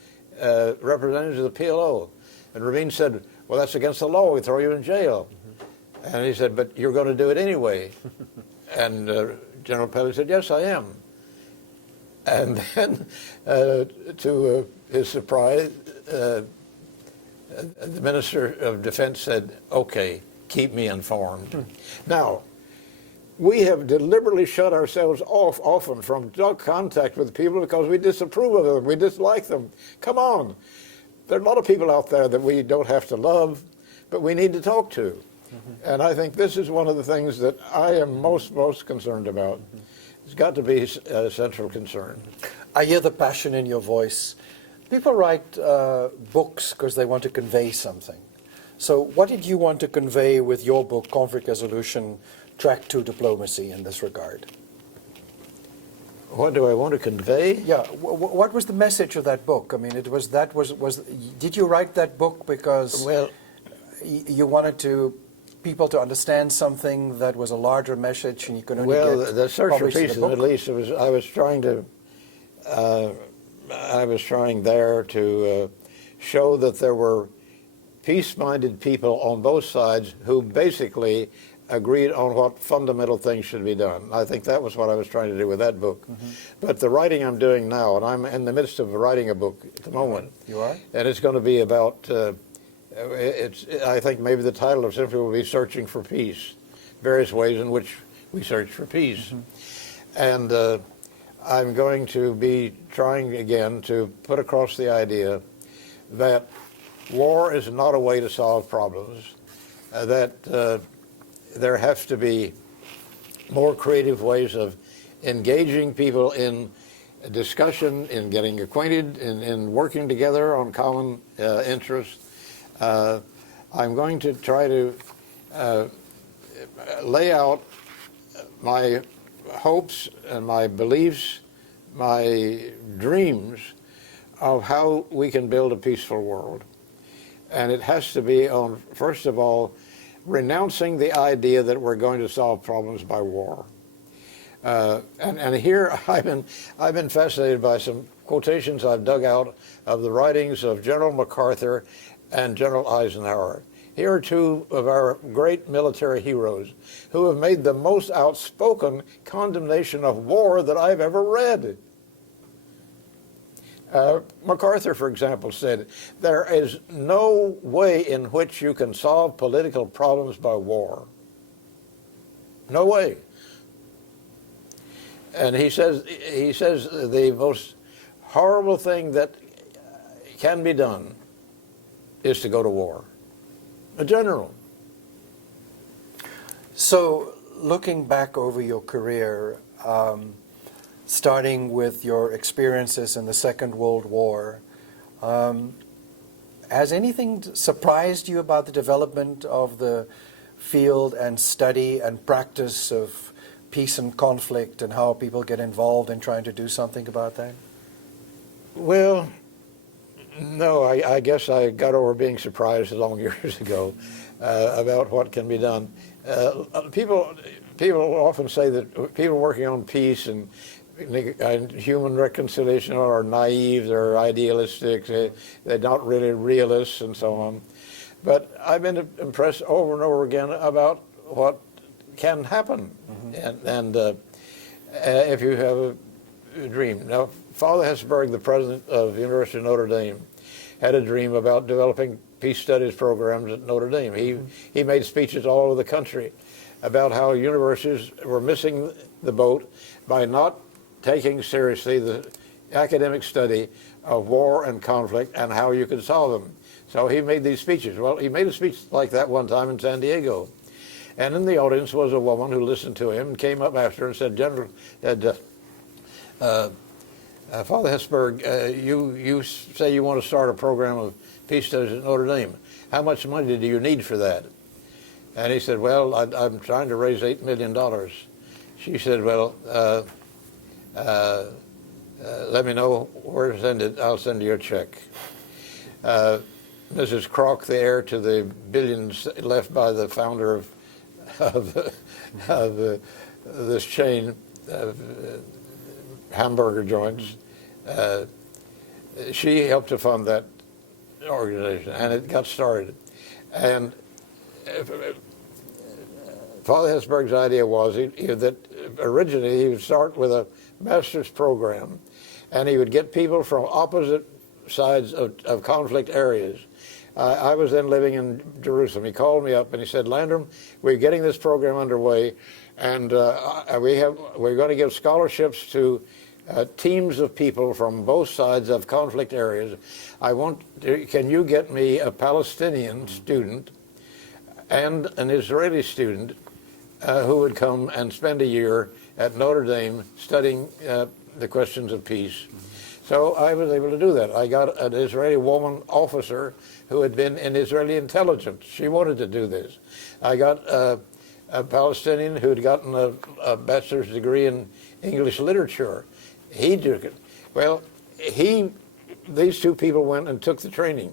representatives of the PLO." And Rabin said, "Well, that's against the law. We throw you in jail." And he said, "But you're going to do it anyway." And General Peled said, "Yes, I am." And then, to his surprise, the Minister of Defense said, "Okay, keep me informed." Now, we have deliberately shut ourselves off often from contact with people because we disapprove of them, we dislike them. Come on. There are a lot of people out there that we don't have to love, but we need to talk to. And I think this is one of the things that I am most concerned about. It's got to be a central concern. I hear the passion in your voice. People write books because they want to convey something. So what did you want to convey with your book, Conflict Resolution, Track to Diplomacy, in this regard? What do I want to convey? Yeah, what was the message of that book? I mean, did you write that book because you wanted people to understand something that was a larger message, and you could only get the search for published in peace, the book? at least, I was trying there to show that there were peace-minded people on both sides who basically agreed on what fundamental things should be done. I think that was what I was trying to do with that book. But the writing I'm doing now, and I'm in the midst of writing a book at the moment. You are? And it's going to be about, I think maybe the title of simply will be Searching for Peace, various ways in which we search for peace. And I'm going to be trying again to put across the idea that war is not a way to solve problems, that there has to be more creative ways of engaging people in discussion, in getting acquainted, in working together on common interests. I'm going to try to lay out my hopes and my beliefs, my dreams of how we can build a peaceful world. And it has to be on, first of all, renouncing the idea that we're going to solve problems by war. And here I've been fascinated by some quotations I've dug out of the writings of General MacArthur and General Eisenhower. Here are two of our great military heroes who have made the most outspoken condemnation of war that I've ever read. MacArthur, for example, said, "There is no way in which you can solve political problems by war. No way." And he says the most horrible thing that can be done is to go to war. A general. So, looking back over your career, starting with your experiences in the Second World War, has anything surprised you about the development of the field and study and practice of peace and conflict, and how people get involved in trying to do something about that? Well, no, I guess I got over being surprised long years ago about what can be done. People often say that people working on peace and human reconciliation are naive, they're idealistic, they're not really realists, and so on. But I've been impressed over and over again about what can happen, and if you have a dream. Now, Father Hesburgh, the president of the University of Notre Dame, had a dream about developing peace studies programs at Notre Dame. He made speeches all over the country about how universities were missing the boat by not taking seriously the academic study of war and conflict and how you could solve them. So he made these speeches. Well, he made a speech like that one time in San Diego. And in the audience was a woman who listened to him and came up after and said, Father Hesburgh, you say you want to start a program of peace studies at Notre Dame. How much money do you need for that? And he said, well, I'm trying to raise $8 million. She said, well, let me know where to send it. I'll send you a check. Mrs. Kroc, the heir to the billions left by the founder of this chain of hamburger joints, she helped to fund that organization, and it got started. And Father Hesburgh's idea was that originally he would start with a master's program, and he would get people from opposite sides of conflict areas. I was then living in Jerusalem. He called me up and he said, Landrum, we're getting this program underway, and we're going to give scholarships to teams of people from both sides of conflict areas. Can you get me a Palestinian student and an Israeli student who would come and spend a year at Notre Dame studying the questions of peace? So I was able to do that. I got an Israeli woman officer who had been in Israeli intelligence. She wanted to do this. I got a Palestinian who had gotten a bachelor's degree in English literature. He took it. Well, these two people went and took the training.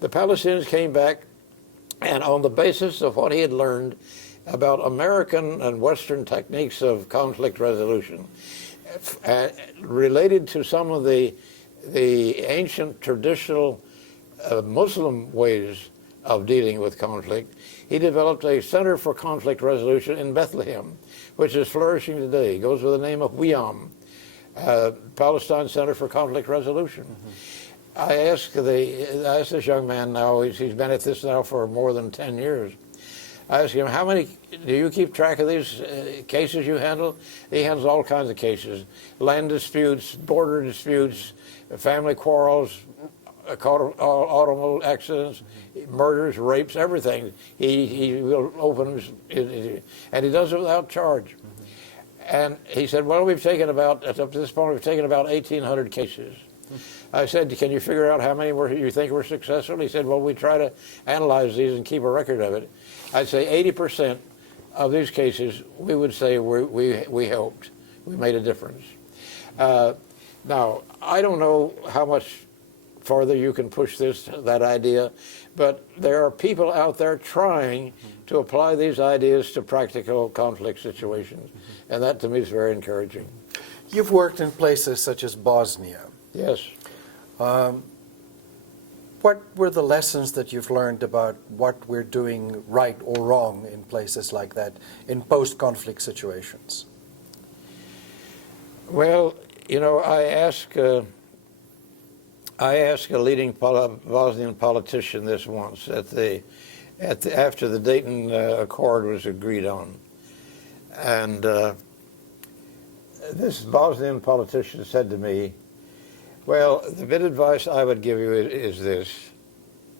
The Palestinians came back, and on the basis of what he had learned about American and Western techniques of conflict resolution, related to some of the ancient traditional Muslim ways of dealing with conflict, he developed a Center for Conflict Resolution in Bethlehem, which is flourishing today. It goes with the name of WIAM, Palestine Center for Conflict Resolution. I asked this young man now, he's been at this now for more than 10 years. I asked him, how many, do you keep track of these cases you handle? He handles all kinds of cases: land disputes, border disputes, family quarrels, automobile accidents, murders, rapes, everything. He will open, and he does it without charge. And he said, well, up to this point, we've taken about 1,800 cases. I said, can you figure out how many you think were successful? He said, well, we try to analyze these and keep a record of it. I'd say 80% of these cases, we would say we helped. We made a difference. Now, I don't know how much farther you can push that idea, but there are people out there trying to apply these ideas to practical conflict situations, and that to me is very encouraging. You've worked in places such as Bosnia. Yes. What were the lessons that you've learned about what we're doing right or wrong in places like that, in post-conflict situations? Well, you know, I asked a leading Bosnian politician this once after the Dayton Accord was agreed on, and this Bosnian politician said to me, well, the bit of advice I would give you is this.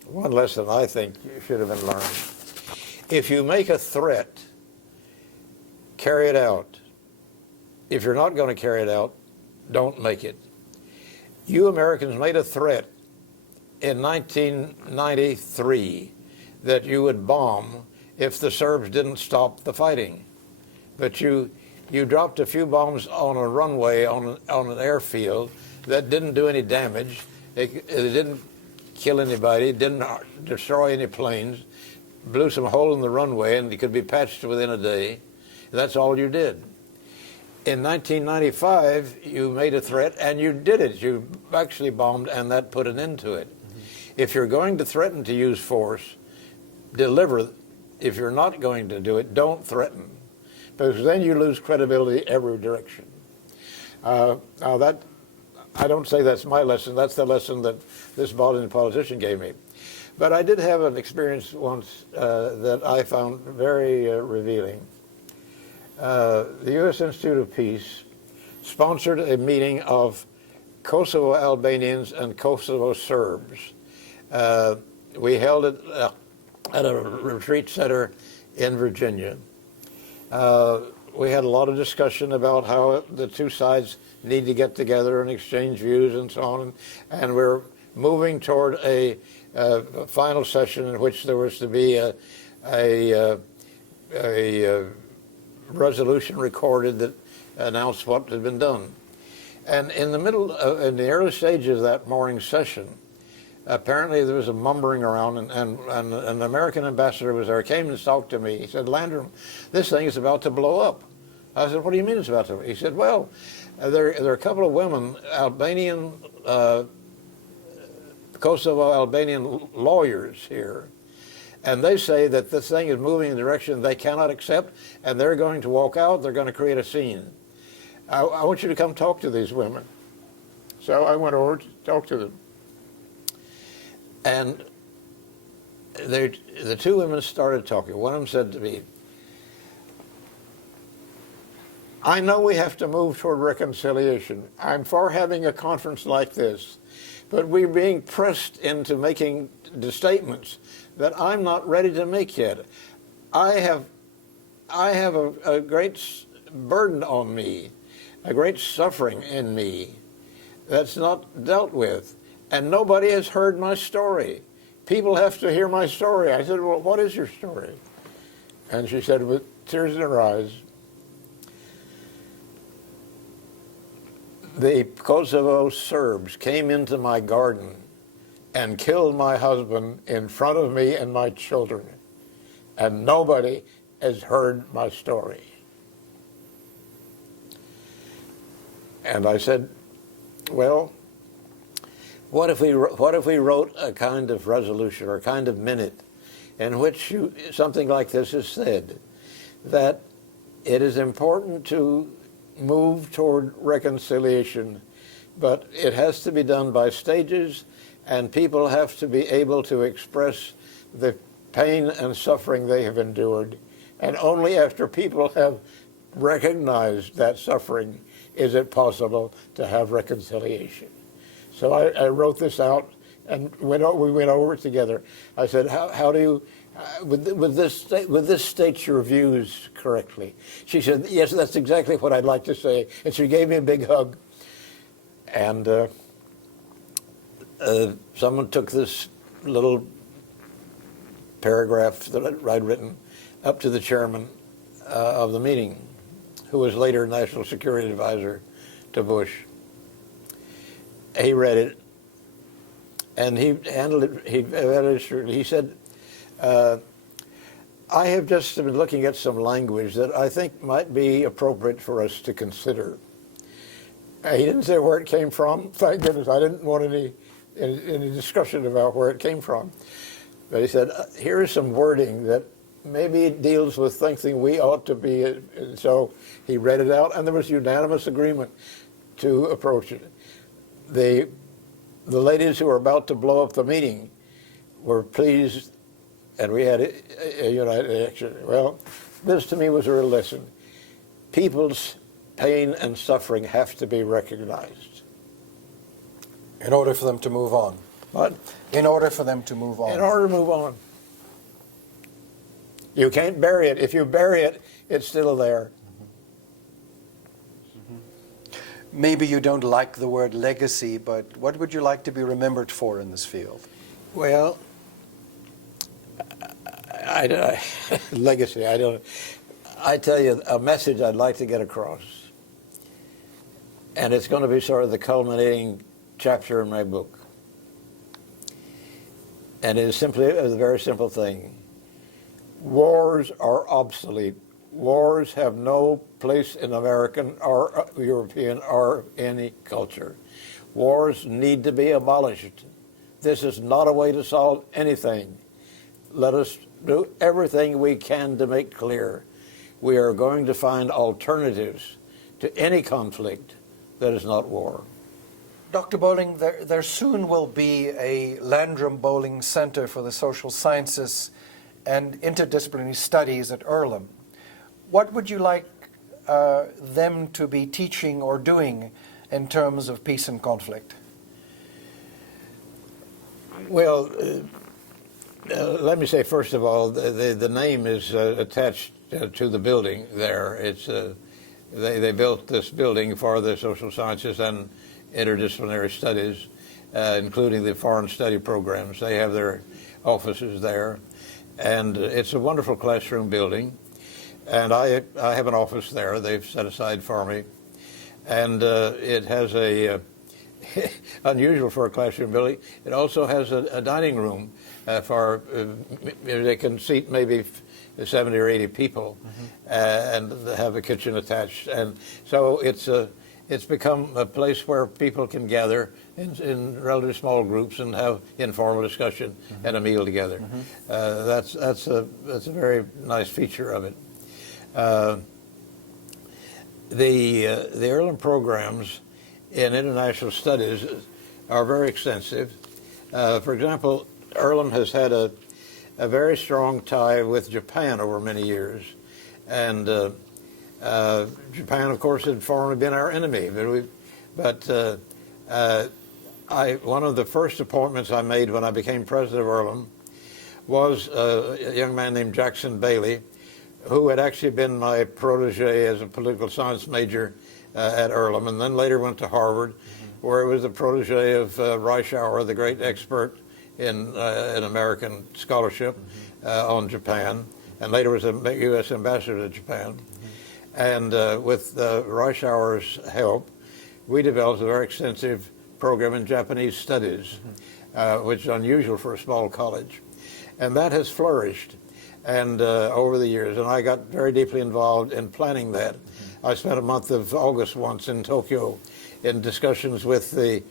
One lesson I think should have been learned. If you make a threat, carry it out. If you're not going to carry it out, don't make it. You Americans made a threat in 1993 that you would bomb if the Serbs didn't stop the fighting. But you dropped a few bombs on a runway on an airfield that didn't do any damage. It didn't kill anybody, it didn't destroy any planes, blew some hole in the runway, and it could be patched within a day. That's all you did. In 1995, you made a threat, and you did it. You actually bombed, and that put an end to it. If you're going to threaten to use force, deliver. If you're not going to do it, don't threaten, because then you lose credibility every direction. Now that, I don't say that's my lesson, that's the lesson that this Bosnian politician gave me. But I did have an experience once that I found very revealing. The U.S. Institute of Peace sponsored a meeting of Kosovo Albanians and Kosovo Serbs. We held it at a retreat center in Virginia. We had a lot of discussion about how the two sides need to get together and exchange views and so on, and we're moving toward a final session in which there was to be a resolution recorded that announced what had been done. And in the early stages of that morning session, apparently there was a mumbling around, and an American ambassador was there, came and talked to me. He said, "Landrum, this thing is about to blow up." I said, "What do you mean it's about to blow up?" He said, "Well, there are a couple of women, Albanian, Kosovo Albanian lawyers here, and they say that this thing is moving in a direction they cannot accept, and they're going to walk out, they're going to create a scene. I want you to come talk to these women." So I went over to talk to them. And the two women started talking. One of them said to me, "I know we have to move toward reconciliation. I'm for having a conference like this, but we're being pressed into making the statements that I'm not ready to make yet. I have a great burden on me, a great suffering in me that's not dealt with. And nobody has heard my story. People have to hear my story." I said, "Well, what is your story?" And she said with tears in her eyes, "The Kosovo Serbs came into my garden and killed my husband in front of me and my children, and nobody has heard my story." And I said, "Well, what if we wrote a kind of resolution or a kind of minute in which something like this is said, that it is important to move toward reconciliation, but it has to be done by stages, and people have to be able to express the pain and suffering they have endured, and only after people have recognized that suffering is it possible to have reconciliation." So I wrote this out, and we went over it together. I said, "How do you, would this state your views correctly?" She said, "Yes, that's exactly what I'd like to say." And she gave me a big hug. And someone took this little paragraph that I'd written up to the chairman of the meeting, who was later National Security Advisor to Bush. He read it, and he handled it. He said, "I have just been looking at some language that I think might be appropriate for us to consider." He didn't say where it came from. Thank goodness, I didn't want any discussion about where it came from. But he said, "Here is some wording that maybe it deals with something we ought to be." And so he read it out, and there was unanimous agreement to approach it. The ladies who were about to blow up the meeting were pleased, and we had a united action. Well, this to me was a real lesson. People's pain and suffering have to be recognized In order for them to move on. What? In order for them to move on. In order to move on. You can't bury it. If you bury it, it's still there. Maybe you don't like the word legacy, but what would you like to be remembered for in this field? Well, legacy, I tell you, a message I'd like to get across, and it's going to be sort of the culminating chapter in my book. And it is simply a very simple thing. Wars are obsolete wars have no place in American or European or any culture. Wars need to be abolished. This is not a way to solve anything. Let us do everything we can to make clear we are going to find alternatives to any conflict that is not war. Dr. Bolling, there soon will be a Landrum Bolling Center for the Social Sciences and Interdisciplinary Studies at Earlham. What would you like them to be teaching or doing in terms of peace and conflict? Well, let me say, first of all, the name is attached to the building there. It's they built this building for the social sciences and interdisciplinary studies, including the foreign study programs. They have their offices there, and it's a wonderful classroom building. And I have an office there they've set aside for me, and it has a unusual for a classroom building. It also has a dining room for they can seat maybe 70 or 80 people, and have a kitchen attached. And so it's become a place where people can gather in relatively small groups and have informal discussion and a meal together. That's a very nice feature of it. The Earlham programs in international studies are very extensive. For example, Earlham has had a very strong tie with Japan over many years, and Japan, of course, had formerly been our enemy. But one of the first appointments I made when I became president of Earlham was a young man named Jackson Bailey, who had actually been my protege as a political science major at Earlham, and then later went to Harvard, where he was the protege of Reischauer, the great expert in American scholarship on Japan, and later was a U.S. ambassador to Japan. And with Reischauer's help, we developed a very extensive program in Japanese studies, which is unusual for a small college. And that has flourished and over the years, and I got very deeply involved in planning that. I spent a month of August once in Tokyo in discussions with the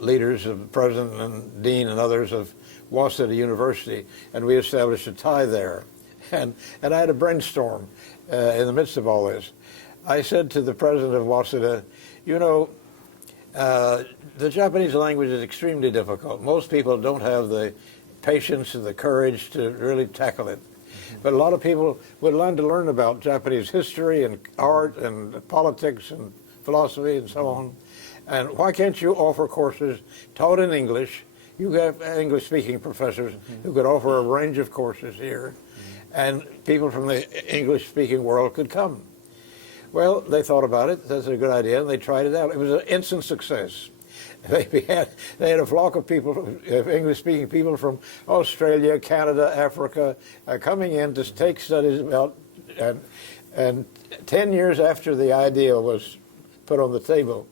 leaders of the president and dean and others of Waseda University, and we established a tie there. And I had a brainstorm in the midst of all this. I said to the president of Waseda, you know, the Japanese language is extremely difficult. Most people don't have the patience and the courage to really tackle it. But a lot of people would like to learn about Japanese history and art and politics and philosophy and so on. And why can't you offer courses taught in English? You have English-speaking professors who could offer a range of courses here, and people from the English-speaking world could come. Well, they thought about it. That's a good idea, and they tried it out. It was an instant success. They had a flock of people, English-speaking people from Australia, Canada, Africa, coming in to take studies about, and 10 years after the idea was put on the table,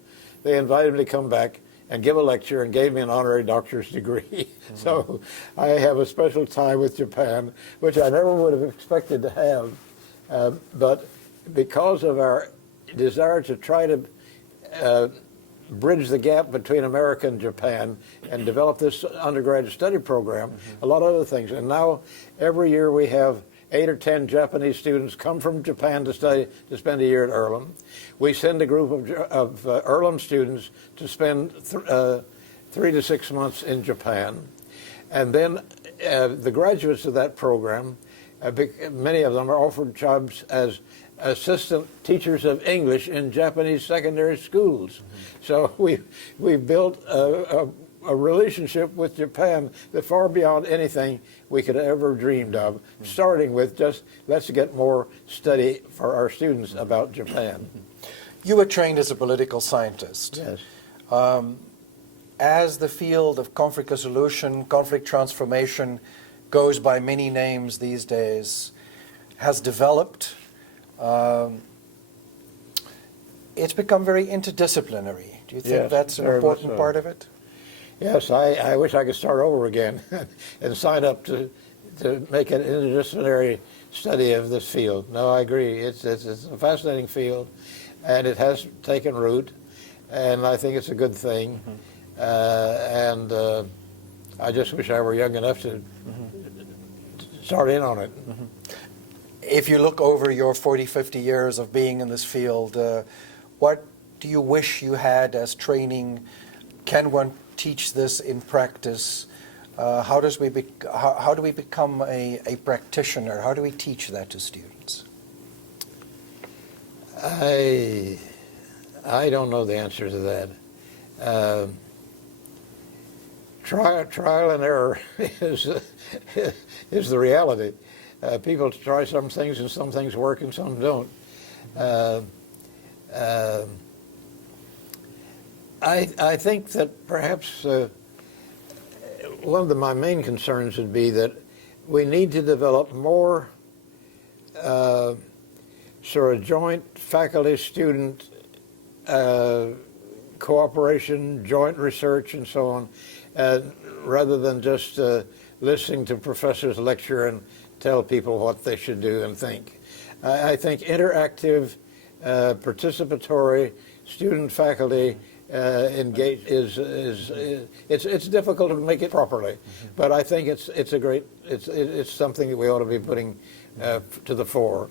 they invited me to come back and give a lecture and gave me an honorary doctor's degree. So I have a special tie with Japan, which I never would have expected to have. But because of our desire to try to bridge the gap between America and Japan and develop this undergraduate study program, a lot of other things. And now every year we have 8 or 10 Japanese students come from Japan to study, to spend a year at Earlham. We send a group of Earlham students to spend 3 to 6 months in Japan. And then the graduates of that program, many of them are offered jobs as assistant teachers of English in Japanese secondary schools. So we've built a relationship with Japan that's far beyond anything we could have ever dreamed of, starting with just let's get more study for our students about Japan. You were trained as a political scientist. Yes. As the field of conflict resolution, conflict transformation goes by many names these days, has developed, it's become very interdisciplinary. Do you think Yes, that's an very much important so. part of it? Yes, I wish I could start over again and sign up to to make an interdisciplinary study of this field. No, I agree. It's a fascinating field, and it has taken root, and I think it's a good thing. And I just wish I were young enough to start in on it. If you look over your 40, 50 years of being in this field, what do you wish you had as training? Can one teach this in practice? How do we become a practitioner? How do we teach that to students? I don't know the answer to that. Trial and error is the reality. People try some things, and some things work and some don't. I think that perhaps one of my main concerns would be that we need to develop more sort of joint faculty-student cooperation, joint research, and so on, rather than just listening to professors lecture and tell people what they should do and think. I think interactive, participatory, student-faculty engage it's difficult to make it properly, but I think it's something that we ought to be putting to the fore.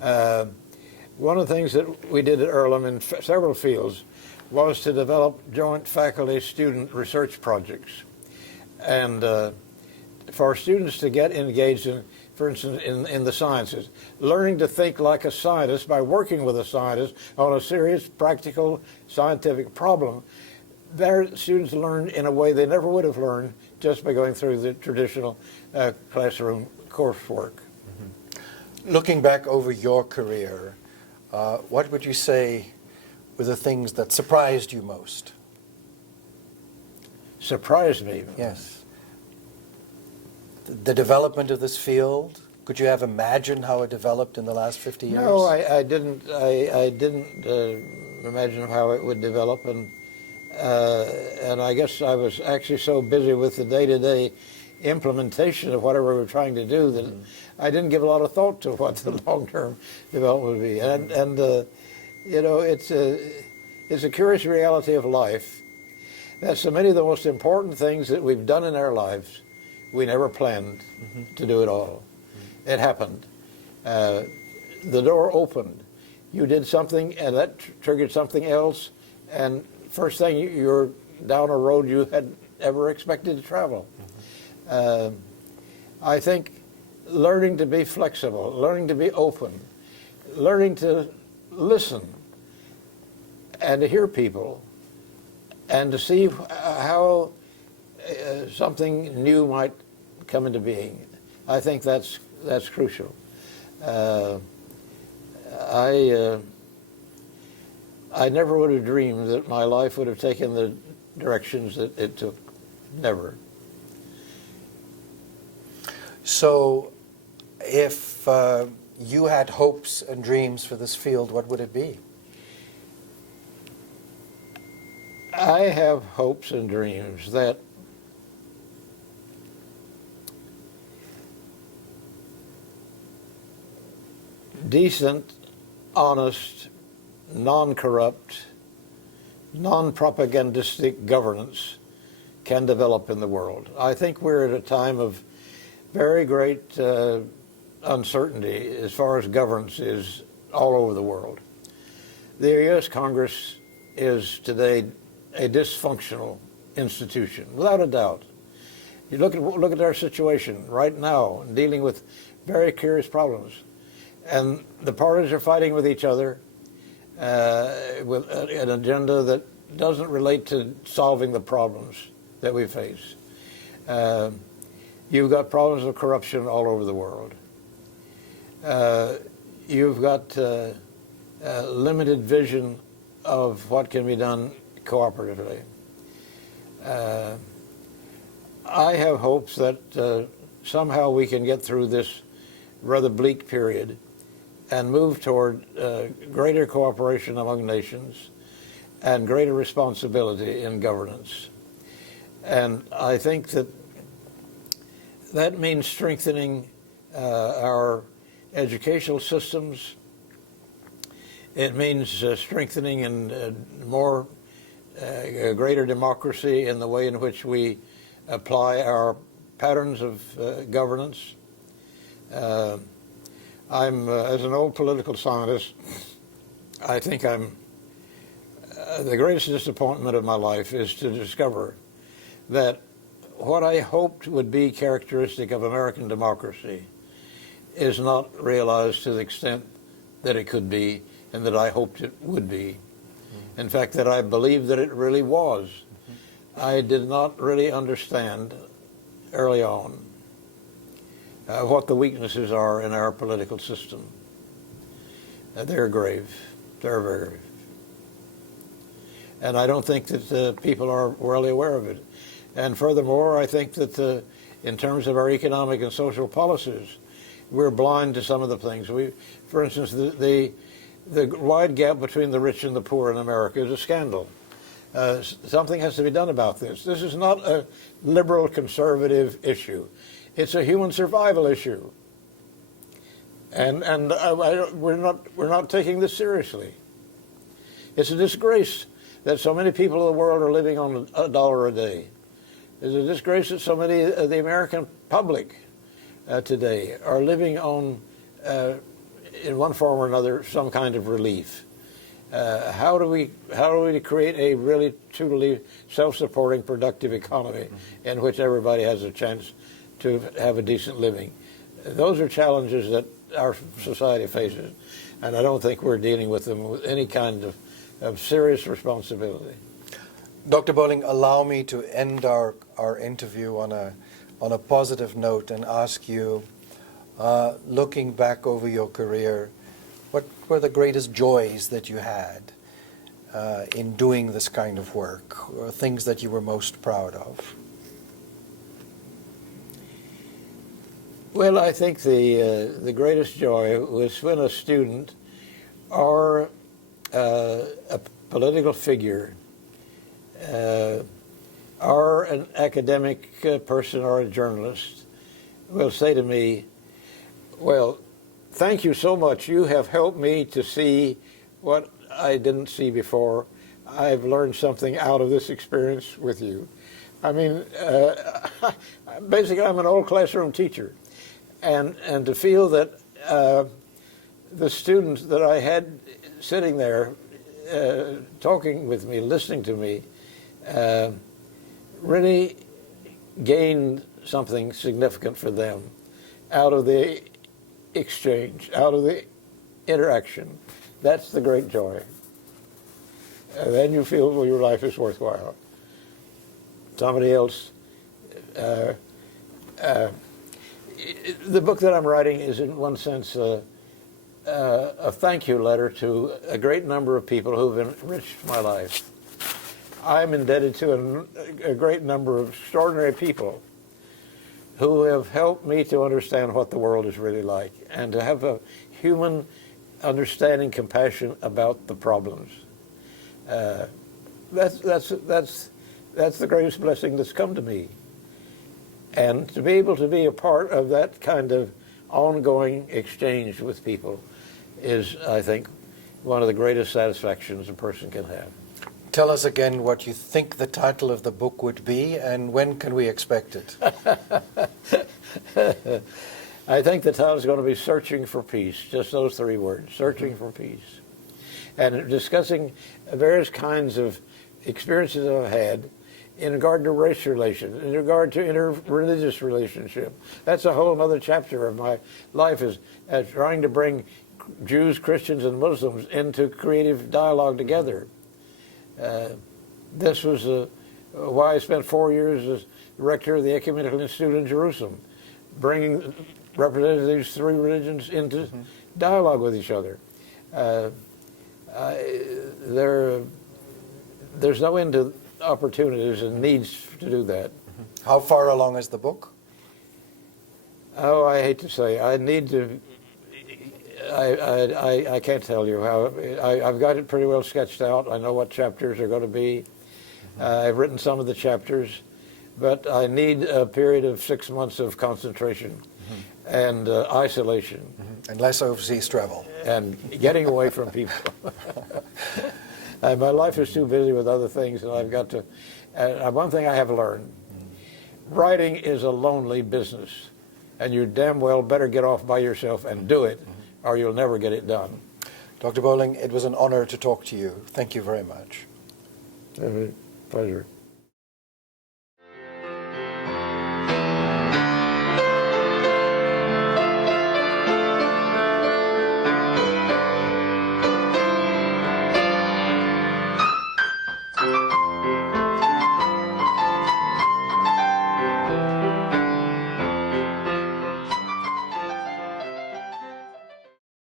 One of the things that we did at Earlham in several fields was to develop joint faculty-student research projects, and for students to get engaged in, for instance, in the sciences, learning to think like a scientist by working with a scientist on a serious, practical, scientific problem. Their students learn in a way they never would have learned just by going through the traditional classroom coursework. Looking back over your career, what would you say were the things that surprised you most? Surprised me? Yes. The development of this field? Could you have imagined how it developed in the last 50 years? No, I didn't. I didn't imagine how it would develop, and I guess I was actually so busy with the day-to-day implementation of whatever we were trying to do that I didn't give a lot of thought to what the long-term development would be. And you know, it's a curious reality of life that so many of the most important things that we've done in our lives, we never planned to do it all. It happened. The door opened. You did something, and that triggered something else, and first thing, you're down a road you had ever expected to travel. I think learning to be flexible, learning to be open, learning to listen and to hear people, and to see how something new might come into being. I think that's crucial. I never would have dreamed that my life would have taken the directions that it took. Never. So, if you had hopes and dreams for this field, what would it be? I have hopes and dreams that decent, honest, non-corrupt, non-propagandistic governance can develop in the world. I think we're at a time of very great uncertainty as far as governance is all over the world. The U.S. Congress is today a dysfunctional institution, without a doubt. You look at our situation right now, dealing with very curious problems, and the parties are fighting with each other with an agenda that doesn't relate to solving the problems that we face. You've got problems of corruption all over the world. You've got limited vision of what can be done cooperatively. I have hopes that somehow we can get through this rather bleak period and move toward greater cooperation among nations and greater responsibility in governance. And I think that that means strengthening our educational systems. It means strengthening and greater democracy in the way in which we apply our patterns of governance. As an old political scientist, I think the greatest disappointment of my life is to discover that what I hoped would be characteristic of American democracy is not realized to the extent that it could be and that I hoped it would be. In fact, that I believed that it really was. I did not really understand early on what the weaknesses are in our political system. They're grave. They're very grave. And I don't think that people are really aware of it. And furthermore, I think that in terms of our economic and social policies, we're blind to some of the things. For instance, the wide gap between the rich and the poor in America is a scandal. Something has to be done about this. This is not a liberal conservative issue. It's a human survival issue. And we're not taking this seriously. It's a disgrace that so many people in the world are living on $1 a day. It's a disgrace that so many of the American public today are living on, in one form or another, some kind of relief. How do we create a really, truly self-supporting, productive economy in which everybody has a chance to have a decent living? Those are challenges that our society faces, and I don't think we're dealing with them with any kind of serious responsibility. Dr. Bolling, allow me to end our interview on a positive note and ask you, looking back over your career, what were the greatest joys that you had in doing this kind of work, or things that you were most proud of? Well, I think the greatest joy was when a student or a political figure or an academic person or a journalist will say to me, well, thank you so much. You have helped me to see what I didn't see before. I've learned something out of this experience with you. I mean, basically, I'm an old classroom teacher. And to feel that the students that I had sitting there talking with me, listening to me, really gained something significant for them out of the exchange, out of the interaction. That's the great joy. And then you feel, well, your life is worthwhile. Somebody else. The book that I'm writing is, in one sense, a thank you letter to a great number of people who've enriched my life. I'm indebted to a great number of extraordinary people who have helped me to understand what the world is really like and to have a human understanding, compassion about the problems. That's the greatest blessing that's come to me. And to be able to be a part of that kind of ongoing exchange with people is, I think, one of the greatest satisfactions a person can have. Tell us again what you think the title of the book would be, and when can we expect it? I think the title is going to be Searching for Peace, just those three words, Searching for Peace. And discussing various kinds of experiences I've had in regard to race relations, in regard to inter-religious relationship. That's a whole other chapter of my life, is trying to bring Jews, Christians, and Muslims into creative dialogue together. This was why I spent 4 years as rector of the Ecumenical Institute in Jerusalem, bringing representatives of these three religions into dialogue with each other. There's no end to opportunities and needs to do that. How far along is the book? Oh, I hate to say. I need to. I can't tell you how. I've got it pretty well sketched out. I know what chapters are going to be. I've written some of the chapters, but I need a period of 6 months of concentration and isolation. And less overseas travel. And getting away from people. My life is too busy with other things, and I've got to. One thing I have learned: writing is a lonely business, and you damn well better get off by yourself and do it, or you'll never get it done. Dr. Bolling, it was an honor to talk to you. Thank you very much. Pleasure.